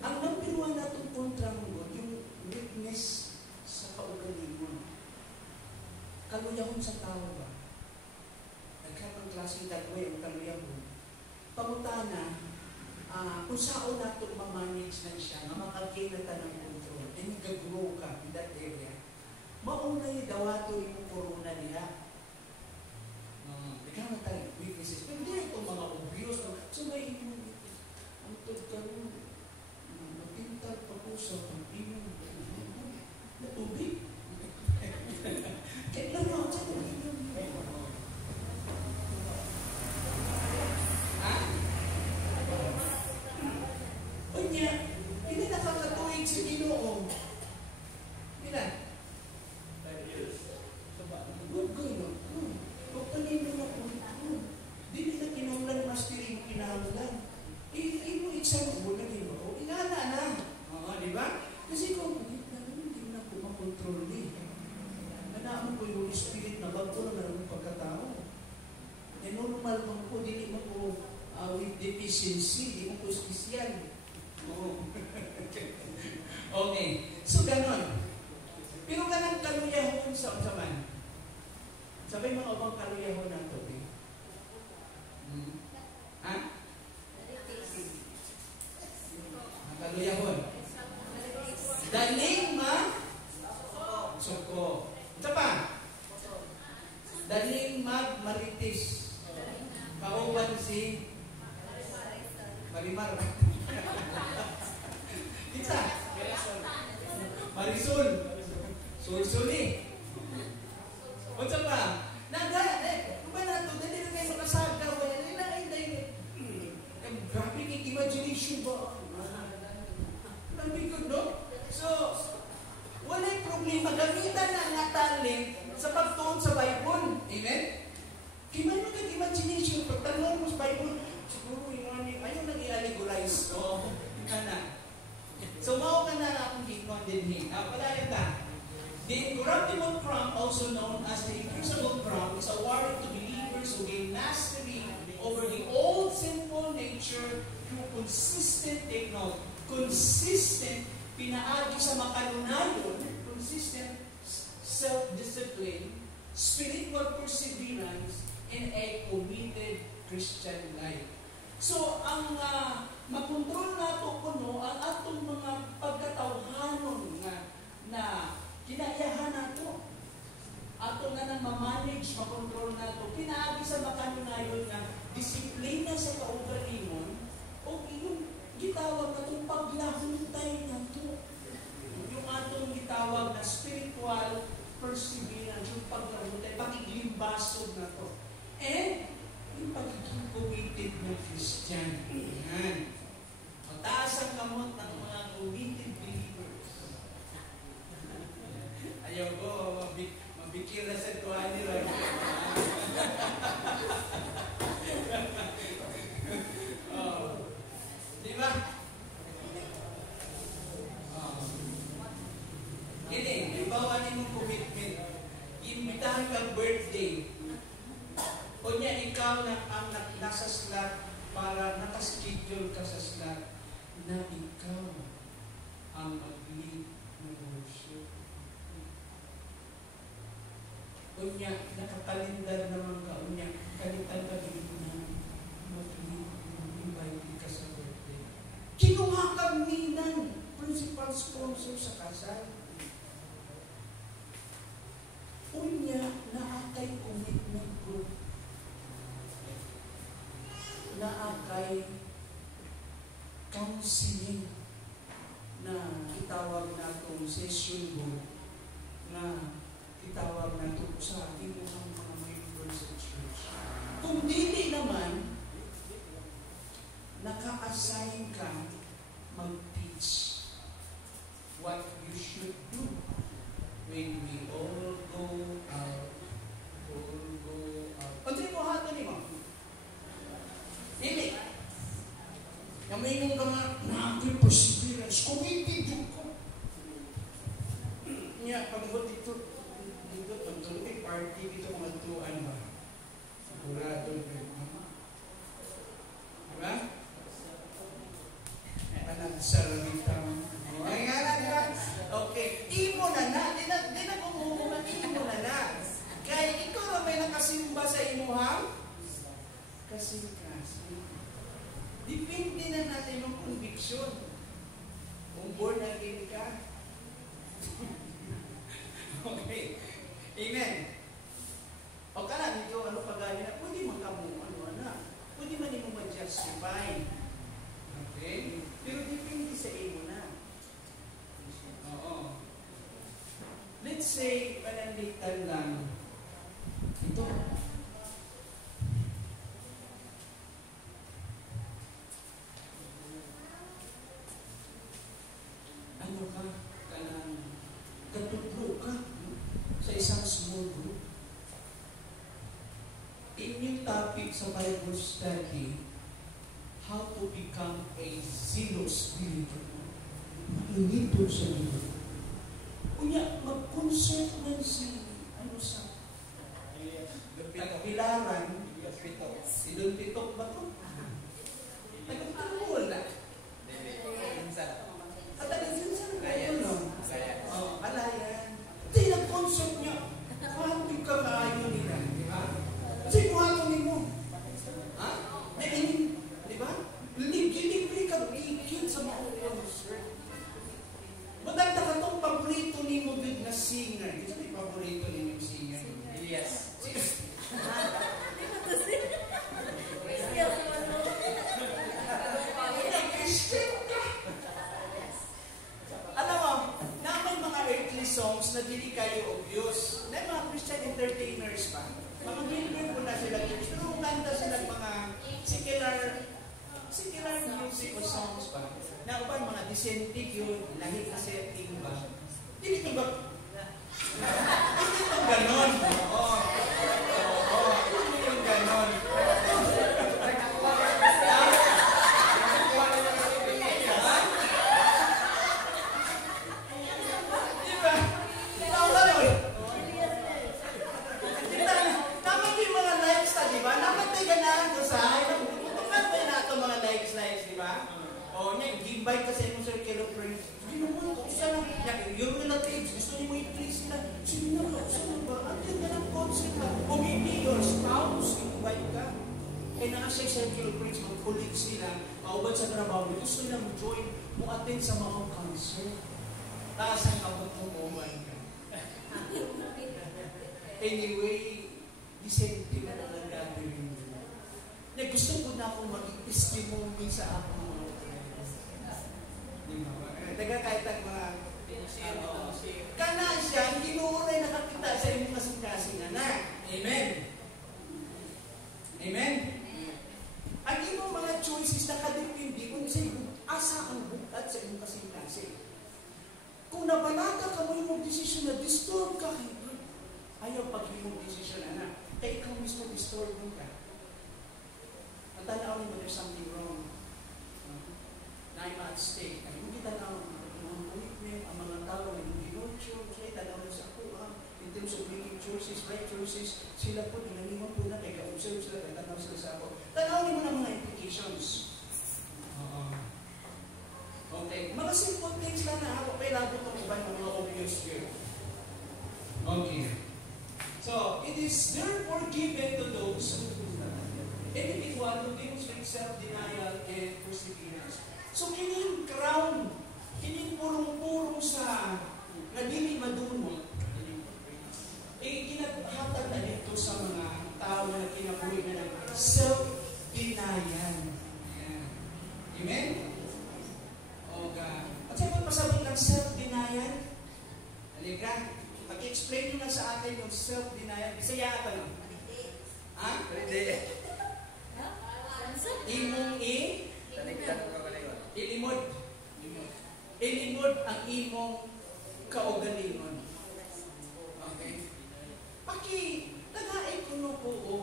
Ang number one natong kontra mo, yung weakness sa kaugalingon. Kaluyahon sa tao ba? Nagkakang klaseng dagway ang kaluyahon. Pangutana, kung saan natong ma-manage na siya, na makagain na ta ng control, and nag-grow ka in that area, mauna yung dawato yung corona nila. Nagkakang tayo weaknesses. Pero hindi itong mga obvious. So may ang tugkaroon. Matintal pa po sa pag-inom na tubig. Kaya lang ako sa tubig. O niya, hindi nakakatuwid si Ginoo. Ilan? 5 years. Huwag kayo. Huwag kanino na po. Hindi na kinaulan mastery mo kinaulan. Imo exam mo na Ginoo. Inana na. Di ba? Kasi kung hindi na po makontrol ni. Nanaan ko yung Spirit na bago na ng pagkatao. E normal mo po, hindi mo po with deficiency, hindi mo po special. Okay. So, ganon. Pero ganang kaluyahon sa usaman. Sabay mga obang kaluyahon na ito. Ha? Kaluyahon. Daling suko. Ito pa. Daling maritis. Kauban si Marimar. Isa. Marisol. Sul-suli. Ito pa. Kung ba na ito, dali na kayo makasaga. Grabe yung imagination ba? Grabe good, no? So, wala'y problema. Gamitan na nga talent sa pagtuon sa Bible. Amen? Kimano kang imagination? Pagtanong mo sa Bible, siguro yung ayaw nang i-allegorize. Ika na. So, mao ka na akong gikon din. Padayon ta. The incorruptible crown, also known as the imperishable crown, is awarded to believers who gain mastery over the old sinful nature through consistent, take note, consistent, pinaagi sa makanunayon, consistent self-discipline, spiritual perseverance, and a committed Christian life. So, ang makontrol nato kuno ang atong mga pagkatawhanon na kinaiyahan nato. Ato nga nang ma-manage, makontrol nato. Pinaagi sa makanunayon na disiplina sa kaugalingon o yung gitawag na itong paglahuntay nato. Yung atong gitawag na spiritual perseverance, yung paglahuntay, pakiglimbasog nato. And yung pagiging committed na Christian. Yan. Mataas ang kamot ng mga committed believers. Ayaw ko, mabikir na sa tuwan nila. Di ba? Hindi, ibawa mong commitment. Imbitahan kang birthday. O niya, ikaw na ang nasa slot para nakaschedule ka sa slot na ikaw ang mag-lead ng worship. O niya, nakakalendar naman ka. O niya, kalitan ka dito na mag-lead, invite ka sa birthday. Kinuha kang ninan, principal sponsor sa kasal. O niya, naakay commitment group. Naakay counseling na itawag na itong session board na itawag na ito sa ating mga members sa church. Kung dili naman, naka-assign ka mag-teach what you should do when we all go out. Pantay mo hato ni mo. Hindi. Namingon ka nga, na-ako'y perseverance, committed yung ko. Nga, pag-ibot dito, pag-tulog party dito, mga tuan ba? Sigurado kayo. Diba? Panagsalamita mo. Ay nga na, diba? Okay. Imo na na. Di na kumukuman, imo na na. Kaya ikaw na may nakasimba sa imuhang kasi depende na natin yung conviction. Kung born again ka. Okay. Amen. O ka na, dito, ano pagaya na, pwede makamu, pwede man mo ma-justify. Okay? Pero depende sa imo na. Oo. Let's say, pananditan lang, ito, ano ka, katutlo ka sa isang small group. Inyong topic sa Bible study, how to become a zealous believer. Inito sa Biblia. Kunya, mag-concert man si, sa Tagpilaran, Idol Pitok ba ito? Tagpilaran na. Katalinsan ka yun, no? Alayan. Di nag-concert niya. Kung ka kaayo nila, di ba? Kasi kuhato ni mo. Ha? Di ba? Libre ka bigyan sa mga concert. Maganda ka itong paborito ni mo big na singer. Ito may paborito ni mo singer. Yes. Alam mo, na may mga earthly songs na dili kayo obvious. Na mga Christian entertainers pa. Mga member po na sila. Pero kanta sila mga secular music o songs pa. Na upan mga dissenting yun, lahit na setting ba. Dili ito ba? Hindi ito ganon. Oo. Hindi yung ganon. sponsor ka. Kung hindi your spouse, invite ka. Kaya na siya circle friends, mga colleagues nila, kauban sa trabaho, gusto nilang join mo attend sa mga concert. Taas ang kapag-umuman ka. Anyway, disente na lang ang gathering mo. Na gusto ko na akong mag-testimony sa ako mga kahit ang mga kana siya, hindi mo rin nakakita sa inyong kasing-kasing anak. Amen. Amen. Ang inyong mga choices nakadepende kung sa iyo, asa ang bukat sa inyong kasing-kasing. Kung nabalata ka mo yung desisyon na disturb ka, ayaw pag yung desisyon, anak. Kaya ikaw mismo disturb mo ka. Ang tanaw mo, there's something wrong. Na I'm at stake. Ay, hindi tanaw mo, ang commitment, ang mga tao na hindi ginotyo, kaya tanaw mo sa ako, in terms of making choices, right choices, sila po, inaniman po na, kaya ka-observe sila, kaya tanaw sila sa ako. Tanaw mo na mga implications. Okay. Mga simple things lang na ako, kaya labot ang iba ng mga obvious here. Okay. So, it is therefore given to those individual who demonstrate self-denial and perseverance. So, kining crown, kining purong-purong sa nadili madunot, ginaghatag na dito sa mga tao na kinabuhi na ng self-denial. Amen? At sa'yo magpasabi ng self-denial? Halika, pag-explain nyo na sa akin yung self-denial. Bisaya ka no? Ha? Hindi. Imong ilimod. Ilimod ang imong kaugalingon. Okay? Tagain ko no po o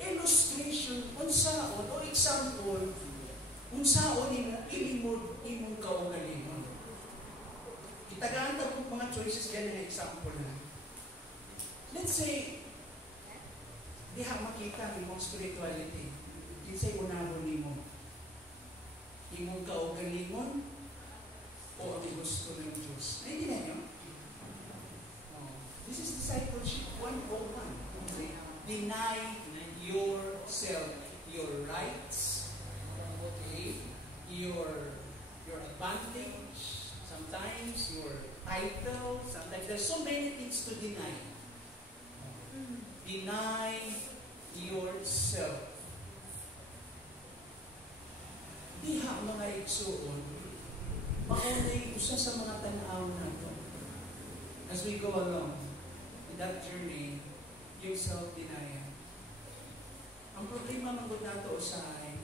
illustration, unsaon o example, unsaon ilimod imong kaugalingon. Itagaan na po mga choices yan na example na. Let's say, diha makita imong spirituality. Kinsay unahon nimo? Imong kaugalingon o ang gusto ng Diyos? Naintindihan niyo? This is discipleship 101. Okay? Deny yourself, your rights, okay? Your advantage, sometimes your title, sometimes there's so many things to deny. Deny yourself. Diha mga igsuon, maunay usa sa mga tanaw na ito. As we go along in that journey, yung self-denial. Ang problema magod nato usahay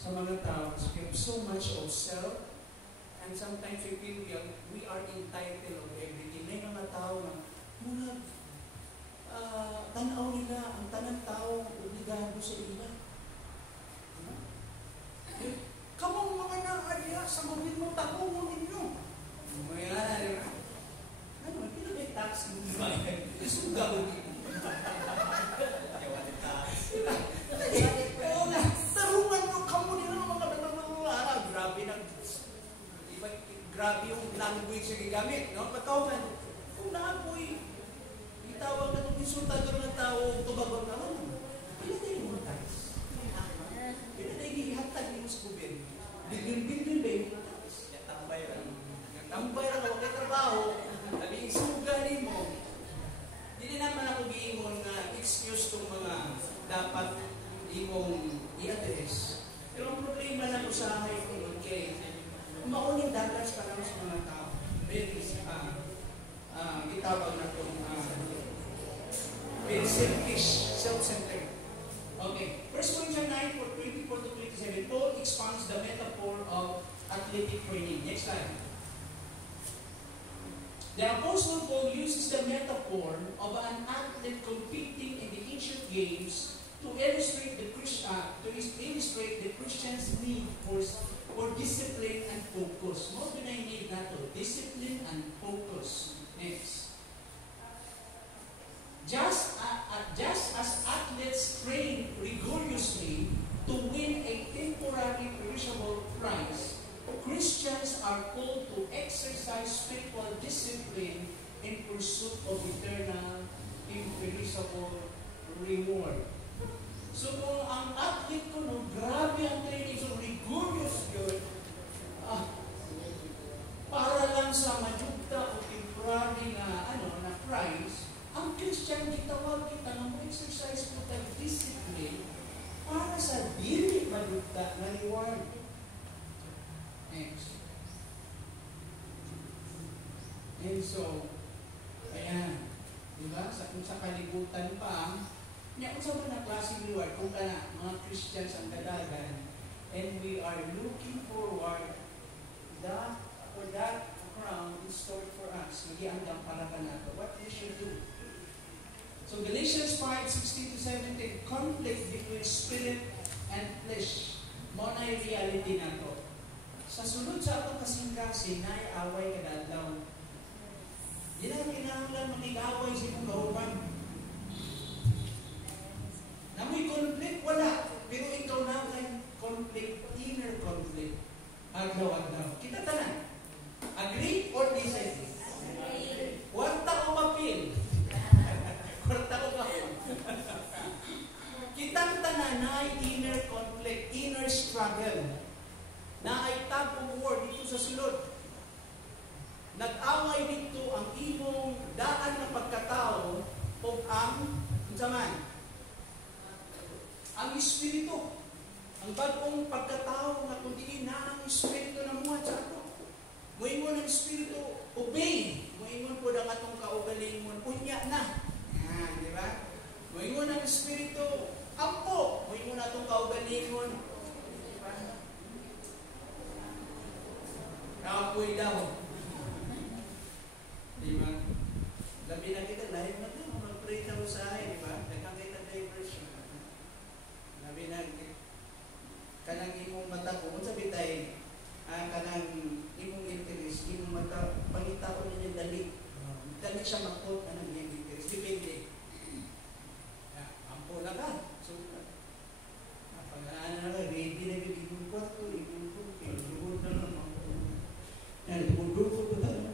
sa mga tao, we have so much of self, and sometimes we feel we are entitled of everything. May mga tao na mula tanaw nila, ang tanang tao obligado sa ila. Kamong mga naaliya sa mabit mo, tanong ninyo. Ano, pinabay tax mo ba? Isugaw ninyo. Kaya na, tarungan nyo kamo nila mga natalala. Grabe yung language na gigamit. Pagkauman, kung naapoy, itawag na itong insultador ng tao, tubagor na lang. Pinatay mo tayo. Pinatay gihatag nyo sa gobyerno. Bigil-bigil ba yung tambay lang ako kay trabaho, sabi isuganin mo. Hindi naman ako giingon na excuse itong mga dapat imong i-address. Pero ang problema lang usahay ko kay mauling dagas pa lang sa mga tao. Very itawag na itong very selfish, self-centered. Okay. 1 Corinthians 9, 24 to 27, Paul expands the metaphor of athletic training. Next slide. The Apostle Paul uses the metaphor of an athlete competing in the ancient games to illustrate the Christian's need for discipline and focus. More than I need that to discipline and focus. Next. Just as athletes train rigorously to win a temporary perishable prize, Christians are called to exercise spiritual discipline in pursuit of eternal imperishable reward. So kung ang athlete ko, no, grabe ang training, so rigorous yun, para lang sa majugta o temporary na, na prize, ang Christian gitawag kita ng exercise po tayo discipline para sa dili majugta na reward. Next. And so, ayan, diba? Kung sa kalibutan pa, kung sa mga klaseng reward, kung ka na, mga Christians ang kadagan, and we are looking forward for that crown stored for us, mag-iandang para ka na ito. What we should do? So Galatians 5:16-17, conflict between spirit and flesh. Mo na yung reality na ito. Sa sunod sa atong kasing-kasing, nai-away ka daw. Di na kinahanglan mag-away sa ibang kauban. Na may conflict, wala. Pero ikaw na may conflict, inner conflict. Aglaw-aglaw. Kita tanan. Agree or disagree? Kwarta o mapil? Kwarta o mapil? Kitang tanan na ay inner conflict, inner struggle. Na ay tag of war dito sa sulod. Nag-away dito ang imong daan ng pagkatao o ang ang espiritu. Ang bagong pagkatao nga kundi na ang espiritu na muhat sa ato. Muingon ang espiritu, obey. Muingon po ang atong kaugalingon, unya na. Di ba? Muingon ang espiritu, ampo. Muingon atong kaugalingon. Diba? Kapoy daw. Di ba? Labi na kita, lahat na ito, mag-pray na usahay, di ba? Nagkang kita diversion. Labi na, kanang imong mata ko, kung sabi tayo, kanang imong interest, imong mata, pangita ko ninyo dali. Dali siya makot, kanang imong interest. Depende. Ampo na ka. So, pangalaan na ka, ready na yung igulkot ko, igulkot na lang. Yan, igulkot ko tayo.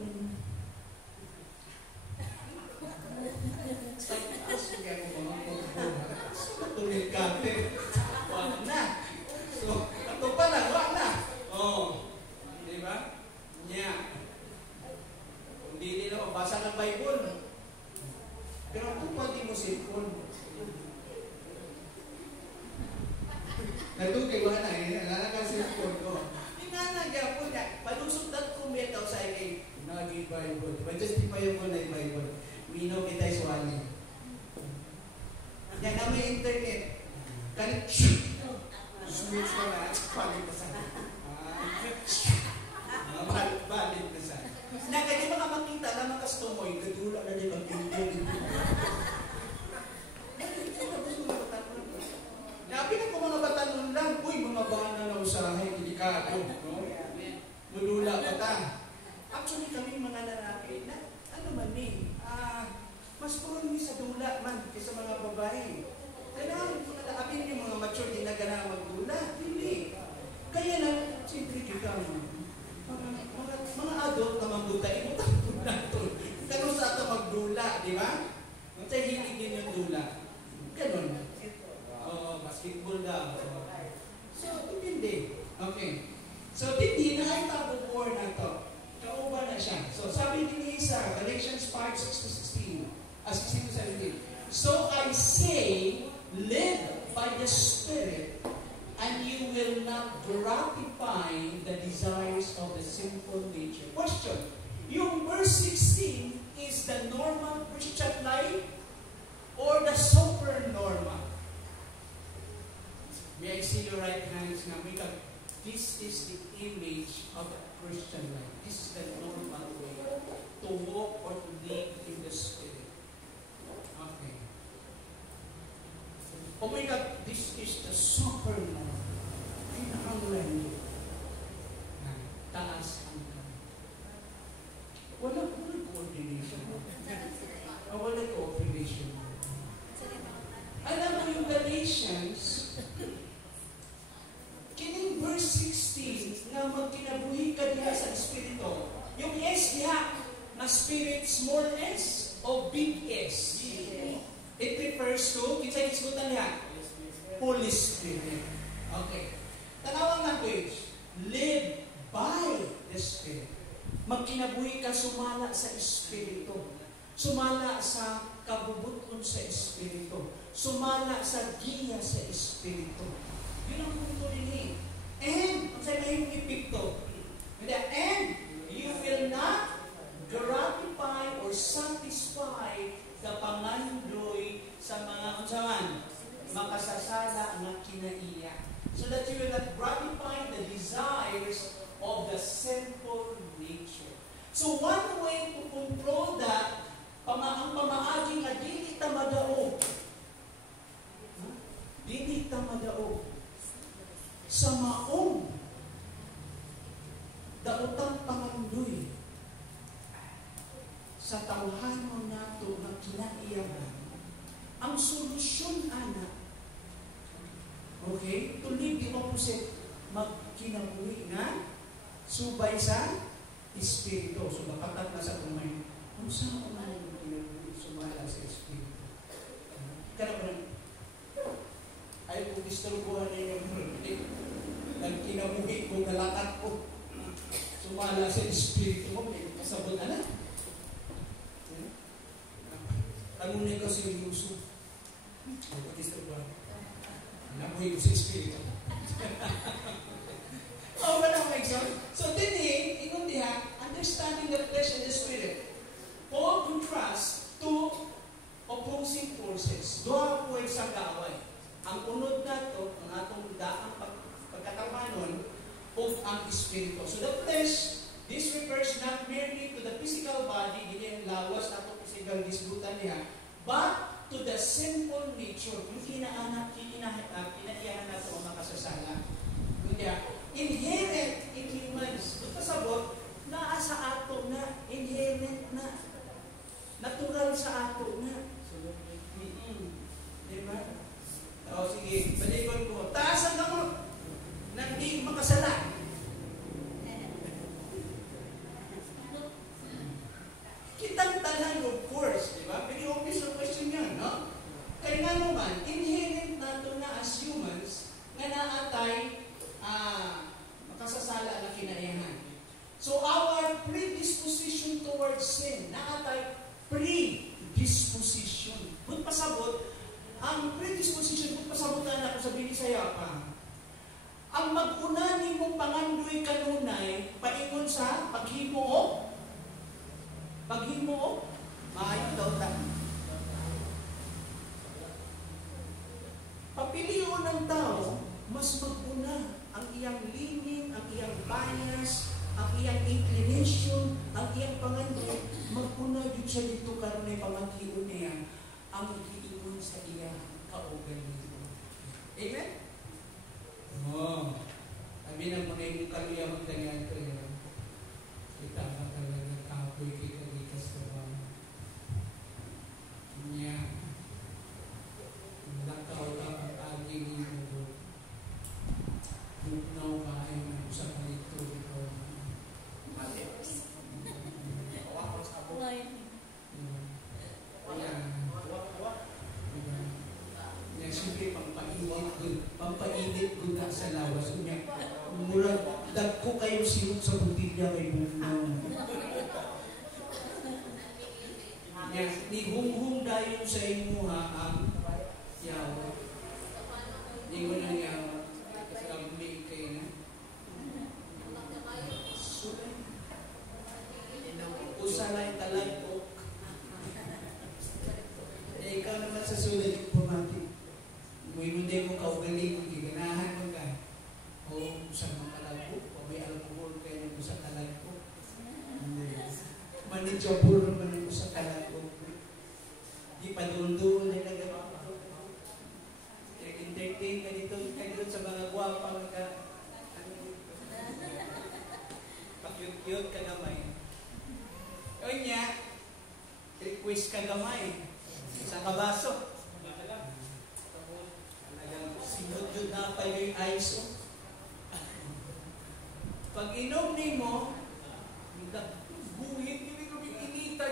Tuloy kate. Wag na. So, ito pa lang, wag na. Oh. Di ba? Nya. Kung di nila mabasa ng Bible. Pero kung pati mo cellphone. Natugay ba na eh? Alala ka cellphone ko. Inanagya po niya. Palusot ko may tao sa akin. Nagi Bible. Justify mo na yung Bible. Mino kita iswani. Yan na may internet. Ganit, switch ko na, balik na sa balik na sa na kaya mga makita na makastumoy, kadula na niya mag-internet. Nabi na ko mga batanon lang, uy, mga bana na usahay, delikado. Dudula pa ta. Actually, kami mga lalaki, ano man mas puro sa dula man kaysa mga babae. Kailangan po na abin yung mga mature, di na gana magdula. Hindi. Kaya lang, siyempre kita mga adult na mabuta, ibutang po na ito. Ganun sa ito magdula, di ba? Kung tayo hilig din yung dula. Ganun. Basketball daw. So, depende. Okay. So, hindi na ay tag war na ito. Kauba na siya. So, sabi ni Isa, Galatians 5:16-17. So I say, live by the Spirit, and you will not gratify the desires of the sinful nature. Question. Yung verse 16 is the normal Christian life or the super normal? May I see your right hands now? Because this is the image of the Christian life. This is the normal way to walk or to live in the Spirit. Okay. Oh my God, this is the super normal. Pinakanglan yun. Taas ang wala coordination. Wala cooperation. Alam mo yung Galatians, kining verse 16 na magkinabuhi ka diya sa Espiritu. Yung S diha na Spirit, small s, o o big S? It refers to, kita isgutan niya, Holy Spirit. Okay. Tanawang language, live by the Spirit. Magkinabuhi ka sumala sa Espiritu. Sumala sa kabubuton sa Espiritu. Sumala sa giya sa Espiritu. Yun ang punto din eh. And, ang sa'yo may ipikto. And, you will not gratify or satisfy the pangandoy sa mga unsaman, makasasala nga kinaiya. So that you will not gratify the desires of the sinful nature. So one way to control that, ang pamaagi nga dili ta madaog. Dili ta madaog. Sa maong daotang pangandoy sa tawhanon nato nga kinaiyahan. Ang solusyon ana, okay, to live the opposite, magkinabuhi nga subay sa Espiritu. So makatat na sa tumay. Kung saan ko man yung kinabuhi, sumala sa Espiritu. Kaya ba ay kung disturbuhan na yung nagkinabuhi ko, nalakat ko, sumala sa Espiritu mo, may kasabot na. Tangunin ko si Yusuf. Ay kung disturbuhan. Nabuhi ko sa Espiritu. Oh, wala akong example. So, din ingon diha, understanding the flesh and the spirit. Paul contrasts two opposing forces. Doha po sa kaaway. Ang unod na to, ang atong daang pagkatamanon, o ang espiritu. So, the flesh, this refers not merely to the physical body, hindi ang lawas na itong physical disbutan niya, but to the sinful nature. Yung kinaiyahan na ito ang makasasala. Inherent in humans. Doon kasabot, naa sa ato na, inherent na, natural sa ato na. Diba? O sige, balikon ko. Taasan ka mo, nang di makasala. Kitang talan, of course, diba? Very obvious na question yan, no? Kaya nga naman, inherent nato na as humans, nga naatay makasasala na kinaiyahan. So our predisposition towards sin, naatay predisposition. Kung pasabot, ang predisposition, kung pasabot na ako sa binisaya pa, ang mag-una ni mong pangandoy kanunay, paingon sa paghimo maayon daw ta. Papilion ng tao, mas mag-una ang iyang leaning, ang iyang bias, ang iyang inclination, ang iyang pangandoy, mag-una yun siya dito karon ay pamangkiyon niya ang giingon sa iyang kaugal nito. Amen? Oh. Sabi na muna yung kaluya magdangan ko yun. Kita ba talaga kapoy kita likas ka ba? Niya. Lakaw ka ang aging ito. Buknaw ka ay sa kalito ito. Siyempre, pampainit ko na sa lawas. Murag, dagko kayo sinot sa butilya kay buknaw. Ni hung-hung dayon sa imo ha, ang yawa. Di ko na yawa. Sabi kayo na. Usalay talay po. Ikaw naman sa sulit pumati. Muinunday mo kaugaling, giganahan mo ka. O sa mga kalagpo, o may alcohol kayo mo sa kalagpo. Manijabur naman mo sa kalagpo. Di pa doon na nagagawa ko. Entertain ka dito sa mga guwapang ka. Pakyut-kyut ka gamay. O niya, request ka gamay. Sa kabaso. Sinod-yun na pa yung ISO. Pag inom ni mo, guhit, hindi ko inita.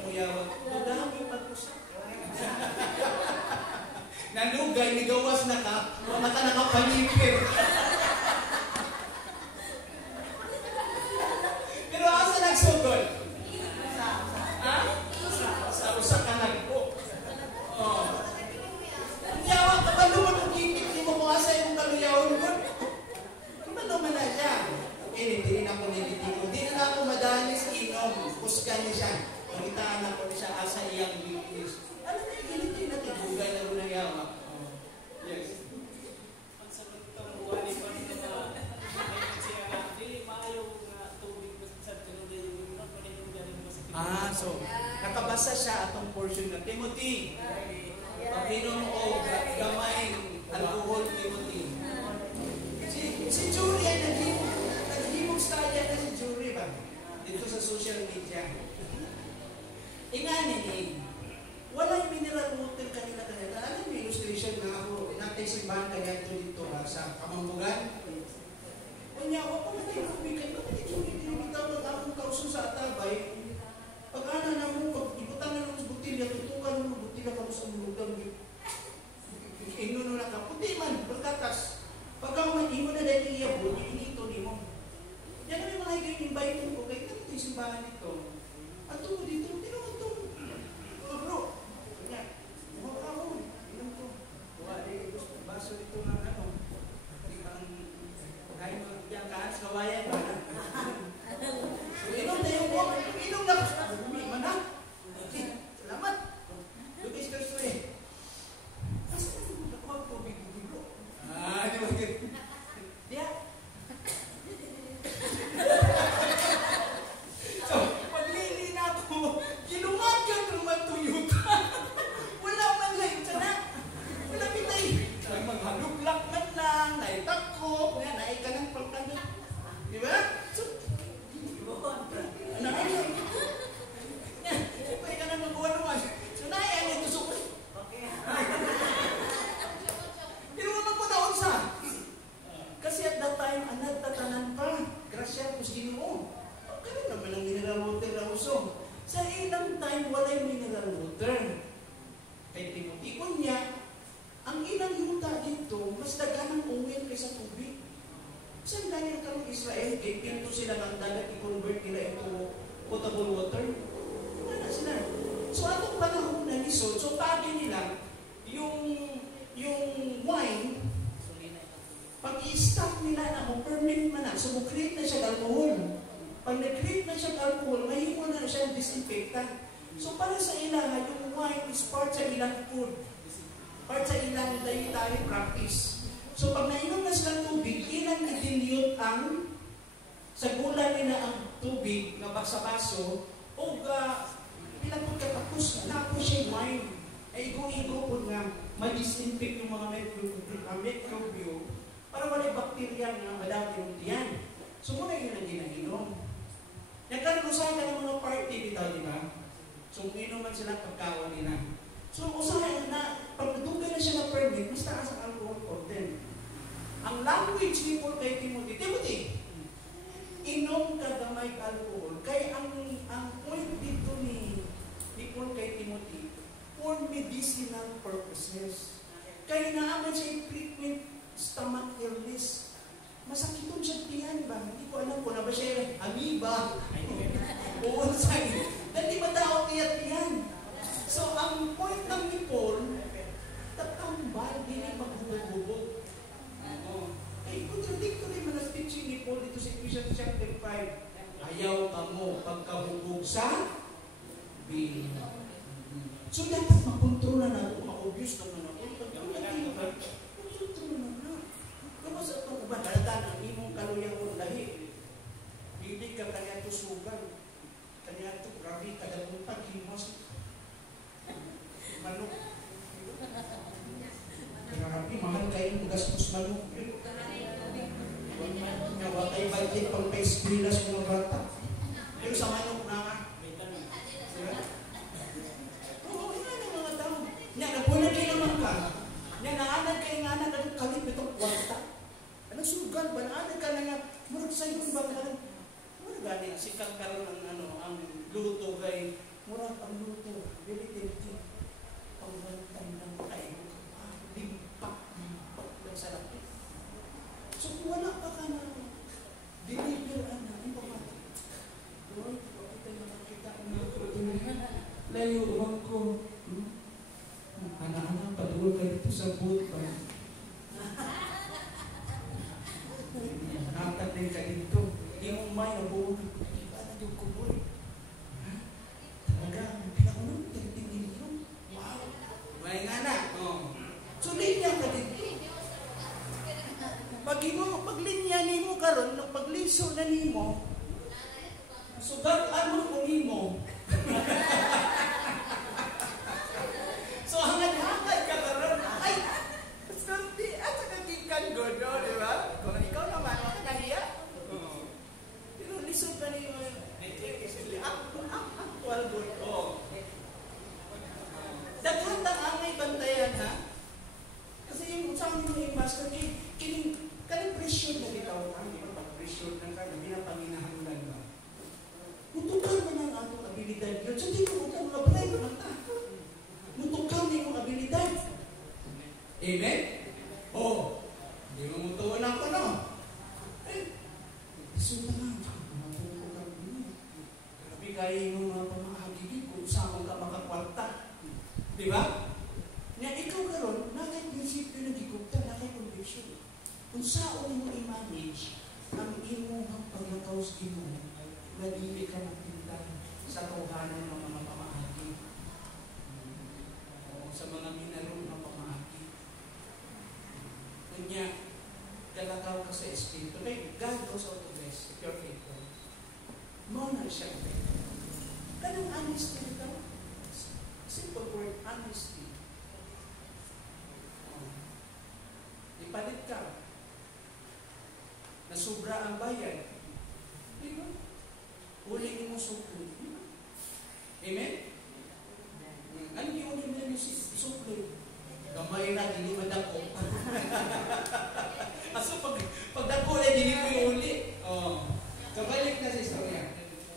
kamuyawat. Dami pag-usap. Nanugay, nigawas na ka, wala ka nakapalipir. Pero asa nagsugod? Ha? Sa usa ka nagpo. Oh. Kamuyawat, kapaluman ang gigit, di mo kung asa yung kaluyawon ko. Kapaluman na siya. Hindi na ako nilitiko. Hindi na ako madalis inom. Kusga niya siya. Pagitaan ako siya asa iyang weakness. Alam niya, gilitin na tibugay na rin ang yawa. Yes. Ang sagot itong buwan ni Pano na siya na, hindi maayaw nga tubig sa tinunod yung panahon galing mo sa tinunod. So, nakabasa siya atong portion na Timothy. Pag-inom o gamay, alcohol, Timothy. Si Jury ay naghimong study na si Jury ba? Dito sa social media. Inganin eh. Walang mineral water kanila. Alam mo illustration na ako, natin simbahan kaya ito dito sa Kamangbugan. Kanya ako, pamatay na kumikay, pamatay Jury, tinitawag akong kausun sa atabay. Pag-ana na mo, pag-ibutan na mo sa butilya, tutukan mo, butilya ka mo sa lugar. Inuno na ka, puti man, pagkakas. Pagka mo na dahil iyabot, iinito ni mo. Yan ang mga higay-invite ko, kaya ito yung simbahan nito. At ito dito, tinawag ito. Bro, kanya, huwag ako, inom ko. Huwag, baso dito ng ano. Kahit yung kaas, kawayan ba na? Inom tayo po, inom na. Umiman na. Salamat. Lukis Kristo eh. Asa na nakuha ko, big-big-bro? Di ba? Diya. So, paglili na ako, gilumagan naman tuyuta. Wala man lang, sana. Wala pitay. Maghalublak man lang, naitakop, naikanang pagkanda. Di ba? So, ano nga? Ipay ka na magbuwan naman. So, naiyan yung tusok. Okay. Pero naman po naon sa. Kasi at that time, nagtatanan pa. Grasya po sa Ginoo. Kaya naman ang mineral water na uso. Sa ilang time, wala yung mineral water. Kay Timothy ko niya, ang ilang yuta dito, mas dagan ang uwin kaysa tubig. Saan ganyan ka ng Israel? Kay pinto sila ng dagat, i-convert nila into potable water. Wala na sila. So, atong panahon na lisod, so pagi nila, yung wine, pag i-stop nila na mo, permit man na, so mag-create na siya alcohol. Pag nag-create na siya alcohol, mahimo na siya disinfectant. So para sa ilang, yung wine is part sa ilang food. Part sa ilang dietary practice. So pag nainom na silang tubig, ilang i-dilute ang sagulan nila ang tubig na sa baso, o ilang po katapos na po siya wine. Ay igo-igo po nga, ma-disinfect yung mga microbio para wala bakterya nga madami ng tiyan. So muna yun ang ginainom. Nagkaroon ka ng mga party dito, di ba? So inuman sila pagkawa nila. So usahay na, pag natugay na siya na permit, mas taas ang alcohol content. Ang language ni Paul kay Timothy, inom ka damay alcohol. Kaya ang point dito ni Paul kay Timothy, for medicinal purposes. Kaya naaman siya treatment stomach illness. Masakiton siya tiyan ba? Hindi ko alam kung na ba siya amoeba. Oo, sa'yo. Dati madaot niya tiyan. So, ang point ng ni Paul, tatambal, hindi maghubog-hubog. Ay, contradictory man ang teaching ni Paul dito sa Ephesians chapter 5. Ayaw ka mo pagkahubog sa bin. So, dapat makontrola na ito. Ma-obvious naman ako. Makontrola na. Kapag sa itong uban, halatan ang imong kaluyang mo lahi. Hindi ka kanya ito sugan. Kanya ito, grabe, kadaluntag, himos. Manok. Grabe, mahal kayo ng gastos manok. Nawatay budget pang pa-eskwela sa mga bata. Pero sa manok na nga. Oo, ina ng mga tao. Nga, napunan kayo naman ka. Nga, naanan kayo nga na kalit itong kwarta. Anong sugal ba? Naanan ka na nga. Murag sa'yo ba ka lang? Murag gani, sikang karoon ang luto kay layuan ko. Anak-anak, paduwa ka dito sa boat ba? Nakatapin ka dito. Hindi mo may nabuo. Ano yung kuboy? Talaga, pinakulong, 30 million. Wow! May nga na. So, linya ka dito. Pag linya ni mo karon, nung pagliso na ni mo, so, ano mo ni mo? So, hangad-hangad ka karon. Ay, sunti at sa kagikan godo, di ba? Kung ikaw naman, makakahiya. Pero lisod na niyo. Actual good. Daghang angay bantayan, ha? Kasi yung saan mo yung master, kaning pressure na bitaw ka. Pag-pressure na ka, pinapanginahanlan ka. Mutukan mo ng atong abilidad yun. So, di mo mga balay naman ta. Mutukan mo yung abilidad. Amen? Di mo mutukan ako, no? Isuta nga. Grabe kayo yung mga pamahagigit kung saan ka makakwarta. Di ba? Na ikaw karon, nakay prinsipyo na gigugta, nakay conviction. Kung saan mo i-manage ang imong paglakaw sa imo, na dili ka magpinta sa tawhanan ng mga pamahagi. O sa mga minarong na pamahagi. Kanya, galakaw ka sa Espiritu. Like, God knows how to bless if you're faithful. Mo na siya. Ganong honesty ito. Simple word, honesty. Ipalit ka. Nasubra ang bayad. Di ba? Uli mo sukli. Amen? Ano yung uli mo yung sukli? Kamay na, hindi madako. So, pag dako na, hindi mo yung uli. Kabalik na sa istorya.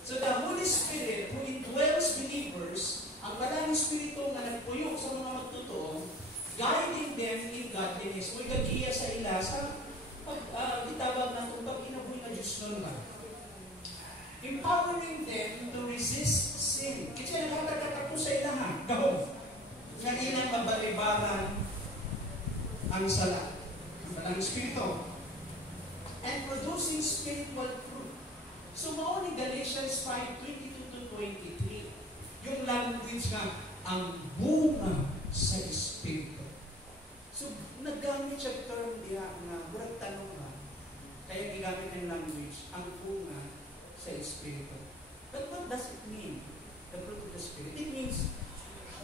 So, the Holy Spirit, who indwells believers, ang Banal Espiritu nga nagpuyo sa mga magtotoo, guiding them in godliness. May gagiya sa ila sa pag-itabag ng kung inabuhi na Diyos nun nga. Empowering them to resist sin. Kasi nakakatatak po sa ilahan. Gahong. Nga ilang mabalibaran ang sala. Ang Espiritu. And producing spiritual fruit. So, mao ni Galatians 5:22-23. Yung language nga, ang bunga sa Espiritu. So, naggamit siya term diya na burang tanong na. Kaya gigamit ng language, ang bunga sa Espiritu. But what does it mean? The fruit of the Spirit. It means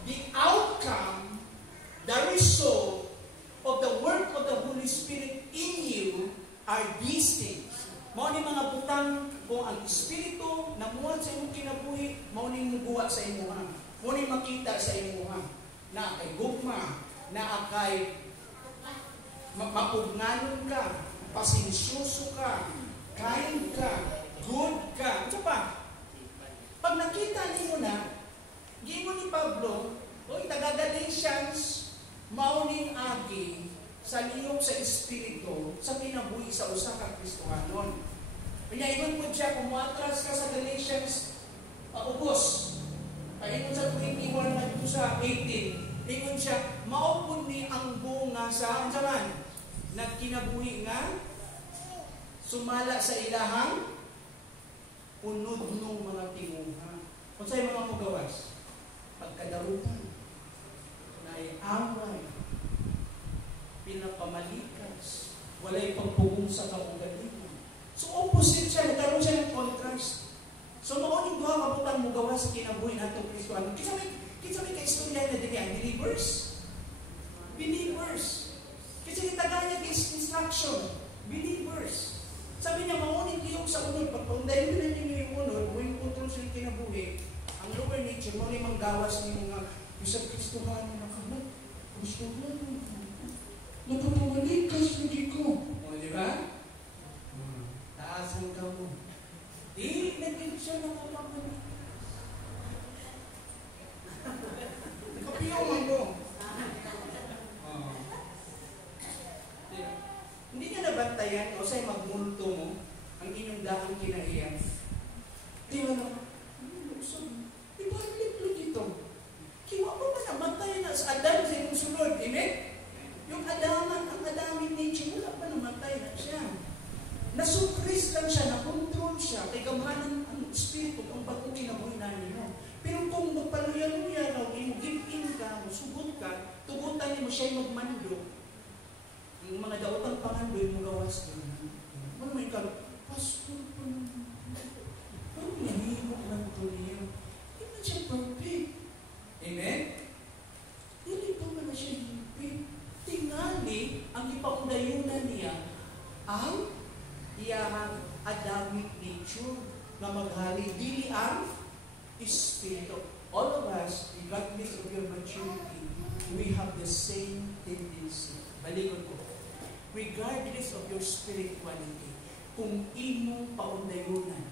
the outcome, the result of the work of the Holy Spirit in you are these things. Mao ni mga butang kung ang Espiritu na muwat sa imong kinabuhi, mao ni mubuhat sa imuha. Mao ni makita sa imuha. Na kay gugma, na kay mapugnanon ka, pasensyoso ka, kind ka, good ka. Ito pa, pag nakita niyo na, giingon ni Pablo, taga Galatians, mauning agi sa liyog sa Espiritu sa kinabuhi sa usa ka Kristohanon. Kanya ingon mo siya, kung matras ka sa Galatians, ubos. Ingon sa 21 na dito sa 18, ingon siya, maupon ni ang bunga sa ansaman, nagkinabuhi nga, sumala sa ilahang, unod ng mga tinguha. Kung sa'yo mga magawas, pagkadarutan, naiaway, pinapamalikas, walay pagpugong sa kaugalingan. So, opposite siya, nagkaroon siya ng contrast. So, maoning duha mabutang mo gawa sa kinabuhi natin Kristo. Kinsa may ka-istorya na din yan? Believers? Believers. Kasi kitaganya is instruction. Believers. Sabi niya, maoning liyog sa unod. Pagpundayin mo na ninyo yung unod, huwag kontrol sa kinabuhi. Ang lower nature, maoning manggawas ng mga isang Kristohan na nakamat. Kristohan na nakapamalikas lagi ko. O, di ba? Taasan ka mo. Di, naging siya nakapamalikas. Nakapiyaw man mo. Hindi niya nabantayan o sa'y magmulto mo ang inyong daang kinaiyan. Di ba na? Ibalik lang ito. matured. Amen? Yung ang Adamic nature, wala pa namatay na siya. Nasuppress lang siya, nakontrol siya, kay gamanan ang espiritu, ang bagong kinabuhi namin mo. Pero kung magpaluya-luya raw, give-in ka, sugot ka, tugutan mo siya magmando, yung mga daotang pangando, yung gawas doon. Ano may ka, Pastor, parang nahihimok lang ito niya. Hindi man siya perfect. Amen? Hindi pa man siya hipit. Tingali, ang ipaundayunan niya, ang iyahang Adamic nature na maghali dili ang Espiritu. All of us, regardless of your maturity, we have the same tendency. Balikod ko. Regardless of your spirituality, kung imong paundayunan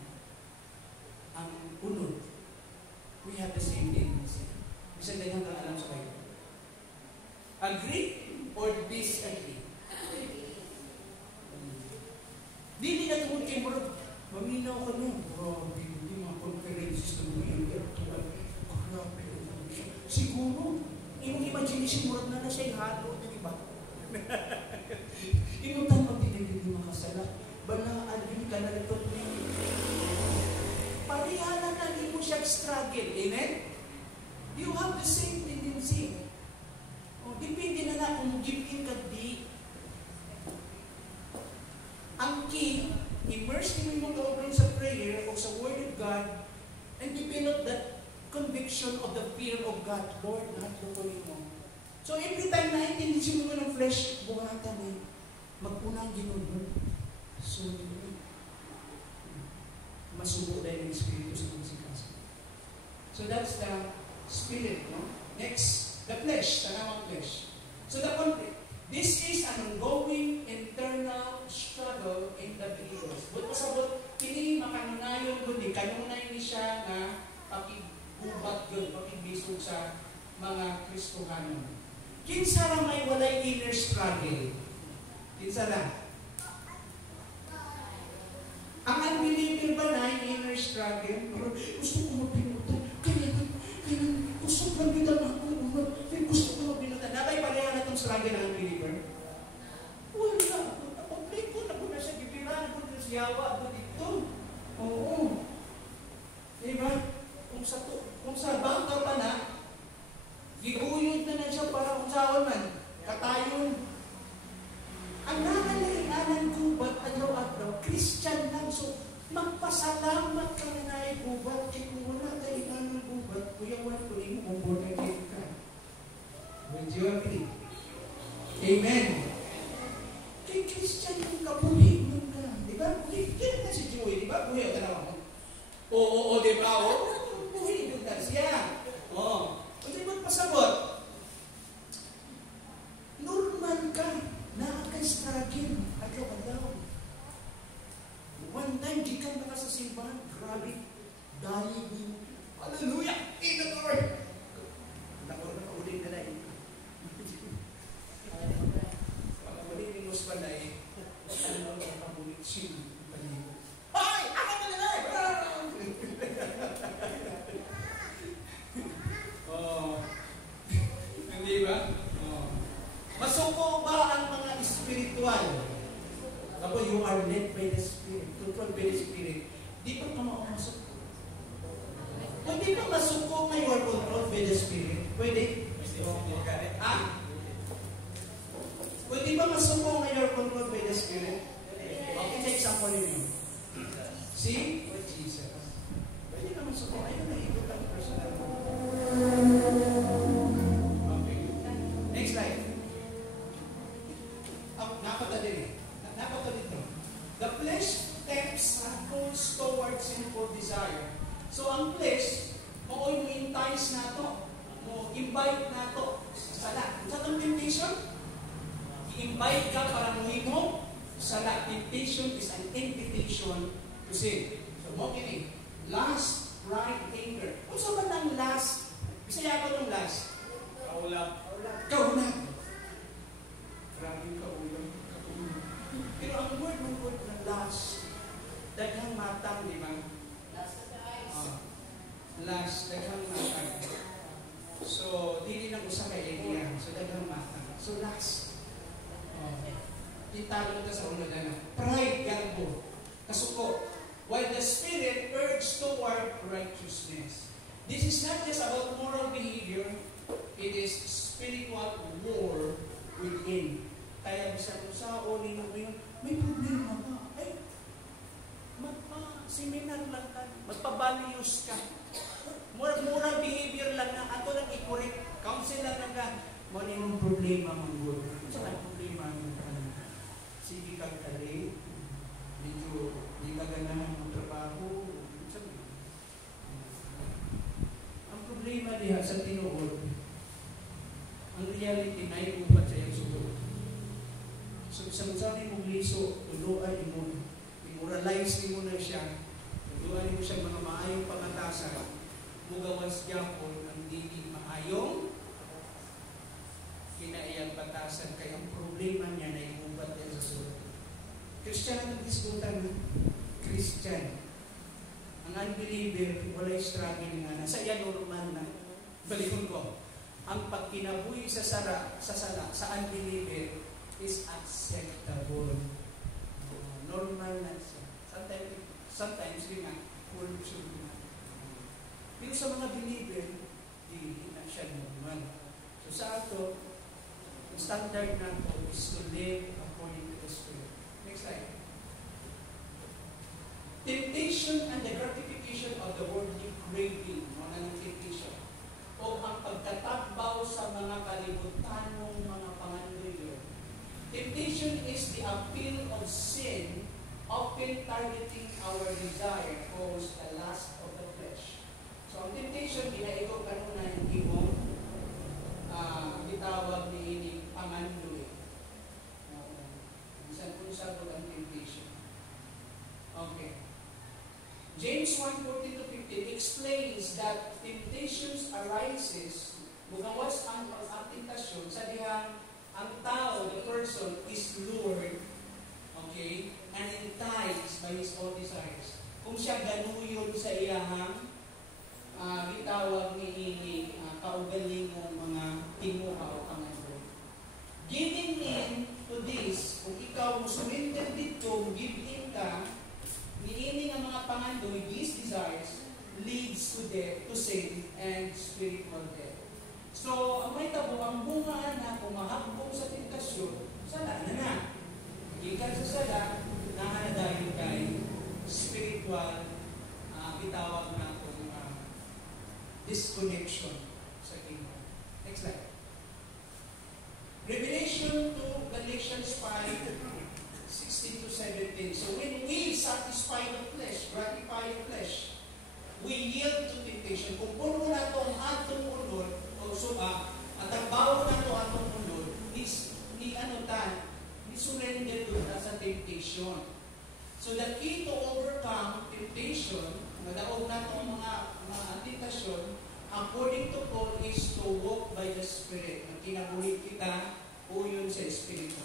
ang unod, we have the same tendency. Bisa ganyan kang alam sa kayo. Agree or disagree? Dili na tungkol kay Murag. Maminaw ka na. Grabe, hindi mga conferences na mga intellectual. Grabe, siguro, yung imagination Murag na siya yung halo, di ba? Inutan mo, hindi makasala. Balaan din ka na ito. Parihala na, hindi mo siya struggle. Amen? You have the same tendency. Depende na kung give-in ka di. Ang key, immerse mo yung mga sa prayer o sa Word of God and develop that conviction of the fear of God. Lord, natutuloy mo. So every time na intindisin mo ng flesh, buhatan eh. Magpunang ginunod. So, masubo dahil ng Espiritu sa musikas. So that's the spirit, no? Next, the flesh, tanawang flesh. So the conflict. This is an ongoing internal struggle in the believers. But pasabot, kini makanunayon ko din, kanunay ni siya na pakigubat yun, pakibisog sa mga Kristohano. Kinsa lang may walay inner struggle? Kinsa lang? Ang unbeliever ba na inner struggle? Gusto ko mabinutan. Kaya gusto ko mabinutan ako. Gusto ko mabinutan. Nabay pareha na itong struggle ng unbeliever? Wala. Nakomplete ko. Naku na siya gipiran. Naku na siya yawa. Ako dito. Oo. Diba? Kung sa bangka pa na, giguyod na siya para kung saan man. Katayon. Ang nangalainan gubat araw-araw, Christian lang. So, magpasalamat ka na na gubat. Kaya kung wala kailangan ng gubat, kuyawan ko rin mo kung born again ka. Would you agree? Amen. Kay Christian yung kabuhin mo ka. Diba? Kaya na si Joey, diba? Buhay ka naman mo. Oo, diba? Buhay yun na siya. Oo. Kung di ba't pasabot? Normal ka. Nakaka-struggle. Agaw-agaw. One time, di ka na sa simbahan. Grabe. Dahil din. Hallelujah! In the Lord! Nakauling na na eh. Pag-uling ni Luz pala eh. Ano ang pabulit siya? Hoy! Ako na na eh! Oh. Hindi ba? Masuko ba ang mga spiritual? Kapag you are led by the Spirit, controlled by the Spirit, di pa ka masuko. Kung di pa masuko na you are controlled by the Spirit, pwede? Ah? Kung di pa masuko na you are controlled by the Spirit, okay, sa example yun. See? Oh, Jesus. Pwede ka masuko. Ayun na, ikot ang personal. Okay. Next slide. Napata dito. The flesh tempts and pulls towards sinful desire. So ang flesh, mo entice na to, mo invite na to. Sala. Sa itong temptation, i-invite ka para mo sala. Temptation is an invitation to sin. So mo kini, lust, pride, anger. Kung sa man ang lust, bisaya ko ng lust. Kaulam. Grabe kaulam. Pero ang word ng lust, daghang matang, di ba? Lust, daghang matang. So, dili lang usa kay idea. So, daghang matang. italo ito sa una na. Pride, garbo. Kasuko. While the Spirit urges toward righteousness. This is not just about moral behavior. It is spiritual war within. Kaya bisa kung sa unin mo yun, may problema ba? Ay, magpa-seminar lang ka. Magpa-values ka. Moral behavior lang na. Ato lang i-correct. Counsel lang lang ka. Muna yung problema mong good. Saan ang problema mong sige kang kali, medyo di ka ganahan ng trabaho. Ang problema diha sa tinuod, ang reality na iupat sa iyong sugot. So, isang sabi mong liso, tuluan mo, i-moralize mo na siya, tuluan mo siya mga maayong pangatasan, mugawas yapon ang dili maayong kinaiyang batasan kaya ang problema niya na iubat din sa sulat. Christian ang diskutan na. Christian. Ang unbeliever, wala'y struggle nga na. Sa iya normal na. Balikon ko. Ang pagkinabuhi sa sala, sa unbeliever is acceptable. Normal na siya. Sometimes yun nga, full na. Pero sa mga believer, hindi na siya normal. So sa ato, the standard na ito is to live according to the Spirit. Next slide. Temptation and the gratification of the worldly craving, mga ng temptation, o ang pagkatakbaw sa mga kalibutanong mga pangandoyo. Temptation is the appeal of sin, often targeting our desire, cause the lust of the flesh. So ang temptation, ginaigo kanuna hindi mo itawag ni ini pangandoy. Bisan kung sagot ang temptation. Okay. James 1:14-15 explains that temptations arises bugawas ang tentasyon sa dihang ang tao, the person, is lured, okay, and enticed by his own desires. Kung siya ganuyon sa iyahang gitawag ni ini kaugalingong mga timuha o pangandoy. Giving in to this, kung ikaw surrender dito, give in ka, niining ang mga pangandoy, these desires, leads to death, to sin, and spiritual death. So, ang may tabo, ang bunga na kumahakbong sa tentasyon, sala na na. Ikan sa sala, nahanadayon kay spiritual, itawag na itong disconnection sa kingdom. Next slide. Revelation to Galatians 5:16-17. So when we satisfy the flesh, gratify the flesh, we yield to temptation. Kung puno na ito ang atong unod, o suba, at ang bawo na ito atong unod, surrender to sa temptation. So the key to overcome temptation, madaog na itong mga tentasyon, according to Paul, is to walk by the Spirit. Ang kinabuhi kita, uyon sa Espiritu.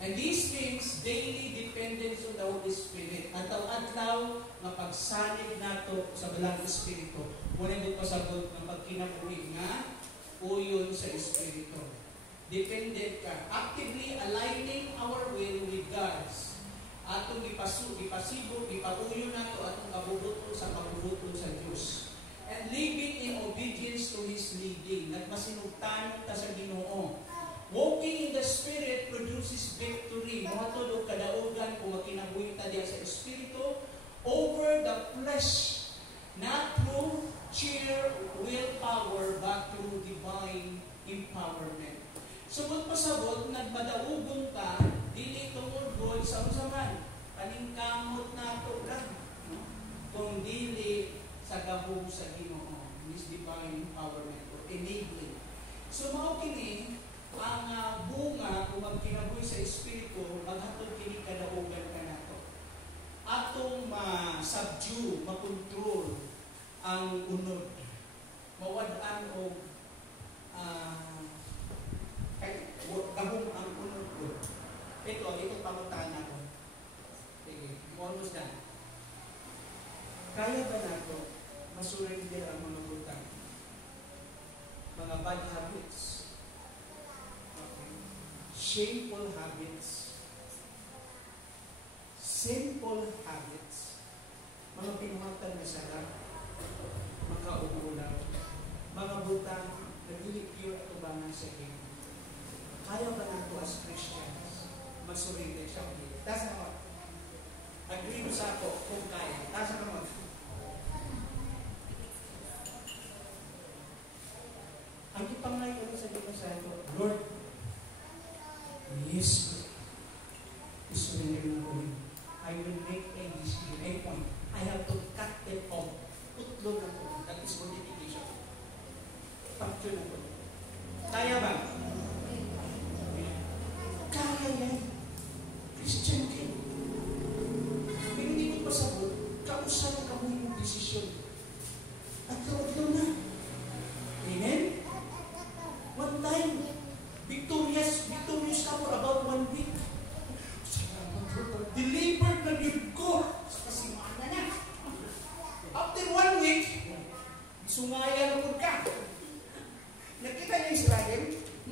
And these things, daily dependence on the Holy Spirit. Ataw-ataw, mapagsanib nato sa balang Espiritu. Muna mo pasabot ng pagkinabuhi nga, uyon sa Espiritu. Dependent ka. Actively aligning our will with God's. Atong ipasibo, ipauyo nato atong kabubuto sa Diyos. And living in obedience to His leading. Nagmasinugtanon ta sa Ginoo. Walking in the Spirit produces victory. Mga tulog kadaugan kung makinabuhi ta diya sa Espiritu over the flesh. Not through sheer willpower, but through divine empowerment. Sumot pasabot, nagmadaugon ka, dili tungod sa usaman. Paningkamot na ito lang. No? Kung dili sa gabong sa Ginoo. This divine empowerment or enabling. So mao kini ang bunga kung magkinabuhi sa Espiritu, maghatod kini kadaugan ka nato. Atong ma-subdue, ma-control ang unod. Mawad-an o gabong ang unod ko. Itong panguntahan ako. Sige, almost done. Kaya ba nato masurrender ang mga utang? Mga bad habits, shameful habits, simple habits, mga pinumatan na sarap, makauulaw, mga butang, nagilipyo at ubangan sa King. Kaya ba nato as Christians, masuritin siya? Taas na mo. Agree mo sa ako kung kaya. Taas na mo. Ang ipangay ko sa Diyos sa ito, Lord, yes, isurrender na ko. I will make a decision, a point. I have to cut it off. Tutlo na ko. That is modification. Facture na ko. Kaya ba? Kaya yan. Christian kayo. Pero hindi ko pasabot, kausap ka mo yung desisyon. At kautlo na. Amen? One time, victorious ka for about 1 week. Delivered na yun ko sa kasimana na. After 1 week, sungaya na po ka. Nakita niya Israel,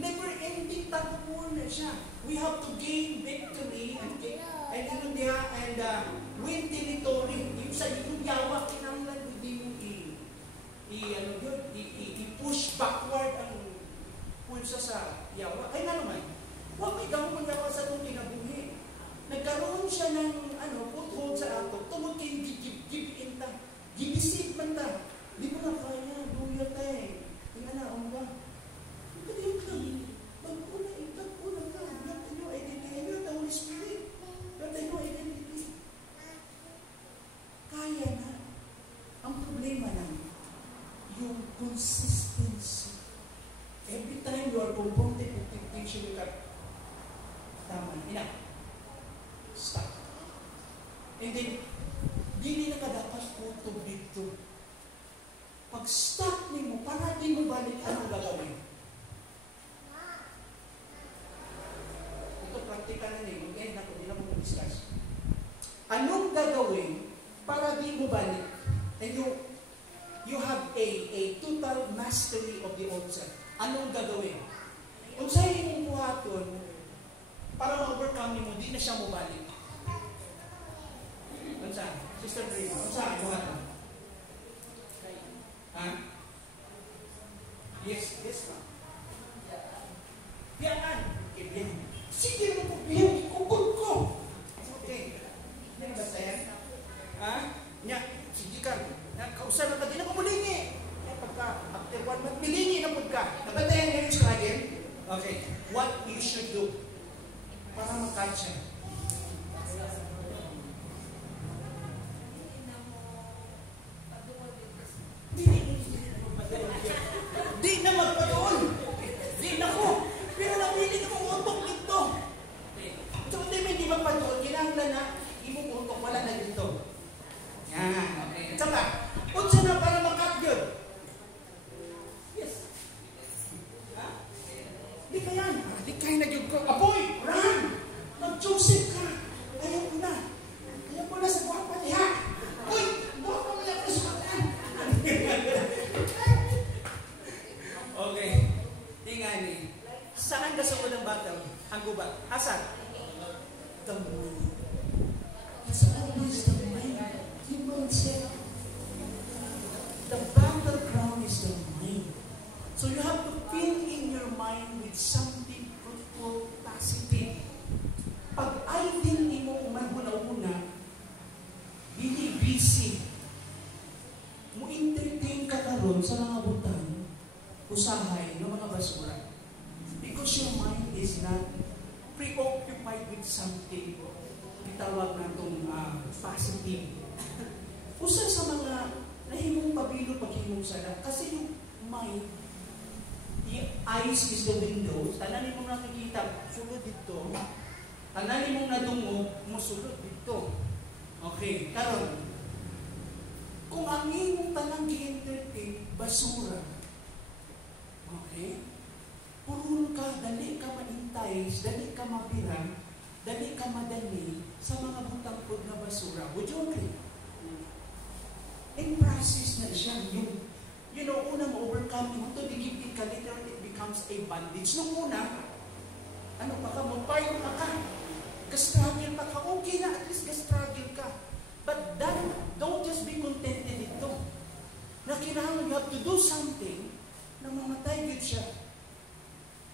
never-ending tagumpay na siya. We have to gain victory and win territory. Yung sa yung yawa, kinanglan, hindi mo i-push backward ang pulsa sa yawa. Ay nga naman, huwag may gawin yawa sa itong kinabuhi. Nagkaroon siya ng foothold sa ato. Tungod kayo give-in ta. Give-isip man ta. Di mo na kaya, duya tayo. Tingnan na, ang ba? Ito yun lang. Tagpuna ka. Not in your identity. Not the Holy Spirit. Not in your identity. Kaya na. Ang problema lang, yung consistency. Every time you are confronted with temptation, you can tama, enough. Stop. And then, dili na ka dapat putog dito. Pag stop mo, para di mo balik, anong gagawin? Ito, practical na nyo. Ngayon ako, hindi na mo discuss. Anong gagawin para di mo balik? And you have a total mastery of the altar. Anong gagawin? Kung sa'yo mong buhaton, para ma-overcome mo, di na siya mabalik. Ano saan? Sister Brina, ano saan? Buhaton? Ha? Yes ma'am. Biyaan. Biyaan. Sige mo po, biyaan. Kukul ko. Okay. Ano ba sa'yan? Ha? Nya, sige ka. Kausap na ka, di na kumulingi. Pagka, after 1 month, milingi na po ka. Nabatayan ngayon sa akin. Okay. What you should do para makahit siya. Di na magpatuon. Di na ko. Pero napilit akong utok dito. So, hindi magpatuon. Kinahanglan na, imong utok, wala na dito. Yan. Okay. Saka, unsa na para makagyod? Yes. Ha? Di ka yan. Di kayo nagyod ko. Apoy! Run! Mag-Joseph ka. Ayaw ko na. Ayaw ko na sa buwan paliha. Uy! Buwan ko na ako sa buwan. Okay. Tingani. Saan ka sa unang battle? Ang gubat. Asan? The mind. It's always the mind. You won't say. The battleground is the mind. So you have to fill in your mind with something fruitful, positive. Pag idle ni mo umaguna-una, hindi busy. Mo-entertain ka karon sa mga butang, usahay ng mga basura. Because your mind is not preoccupied with something. Itawag na itong positive. Usa sa mga nahimong pabilo paghimong sana. Kasi yung mind, the eyes is the window. Tanan mong nakikita, sulod dito. Tanan mong nadungog, musulod dito. Okay, karon. Kung ang imong tanang gi-entertain, basura. Okay? Purun ka, dali ka maintay, dali ka mapirang, dali ka madali sa mga butang-pud na basura. Would you agree? In process na siya, unang overcome mo to, digipin ka, literally it becomes a bandage. Nung una, magpayo na ka. Ga-struggle pa ka. Okay na, at least ga-struggle ka. But don't just be contented ito. Na kailangan you have to do something na mamatay good siya.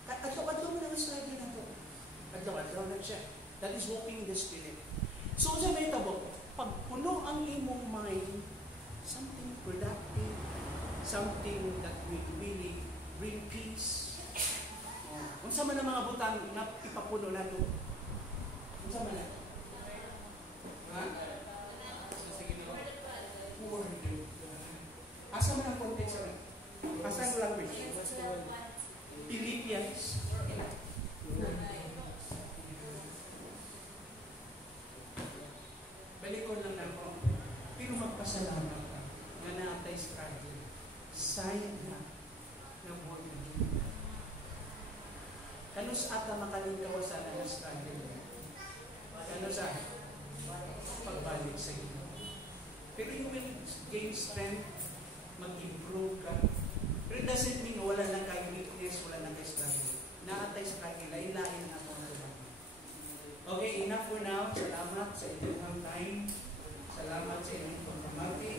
Adlaw-adlaw mo na struggle na ito. Adlaw-adlaw na siya. That is walking in the Spirit. So, sa may tabo, pag puno ang imong mind, something productive, something that will really bring peace. Kung sa man ang mga butang na ipapuno na ito, kung sa man na? Ha? Word. Asa man ang context sa rin? Asa ang language? Philippians. Balikon lang na po. Pero magpasalamat ka na naatay struggle. Sayang na ng word na yun. Kanus ata makalingkaw sa na struggle. Kanus ata pagbalik sa iyo. Pero you will gain strength, mag-improve ka. Pero it doesn't mean wala na kayo weakness, wala na kayo struggle. Naatay sa kayo, lain-lain na ito na lang. Okay, enough for now. Salamat sa inyong time. Salamat sa inyong pagmamati.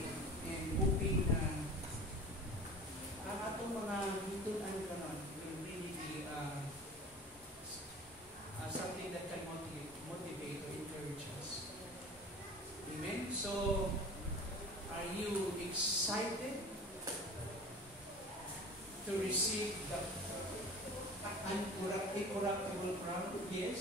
And hoping na ang atong mga hitunan ka nun will really be something that can motivate or encourage us. Amen? So, are you excited to receive the incorruptible crown? Yes.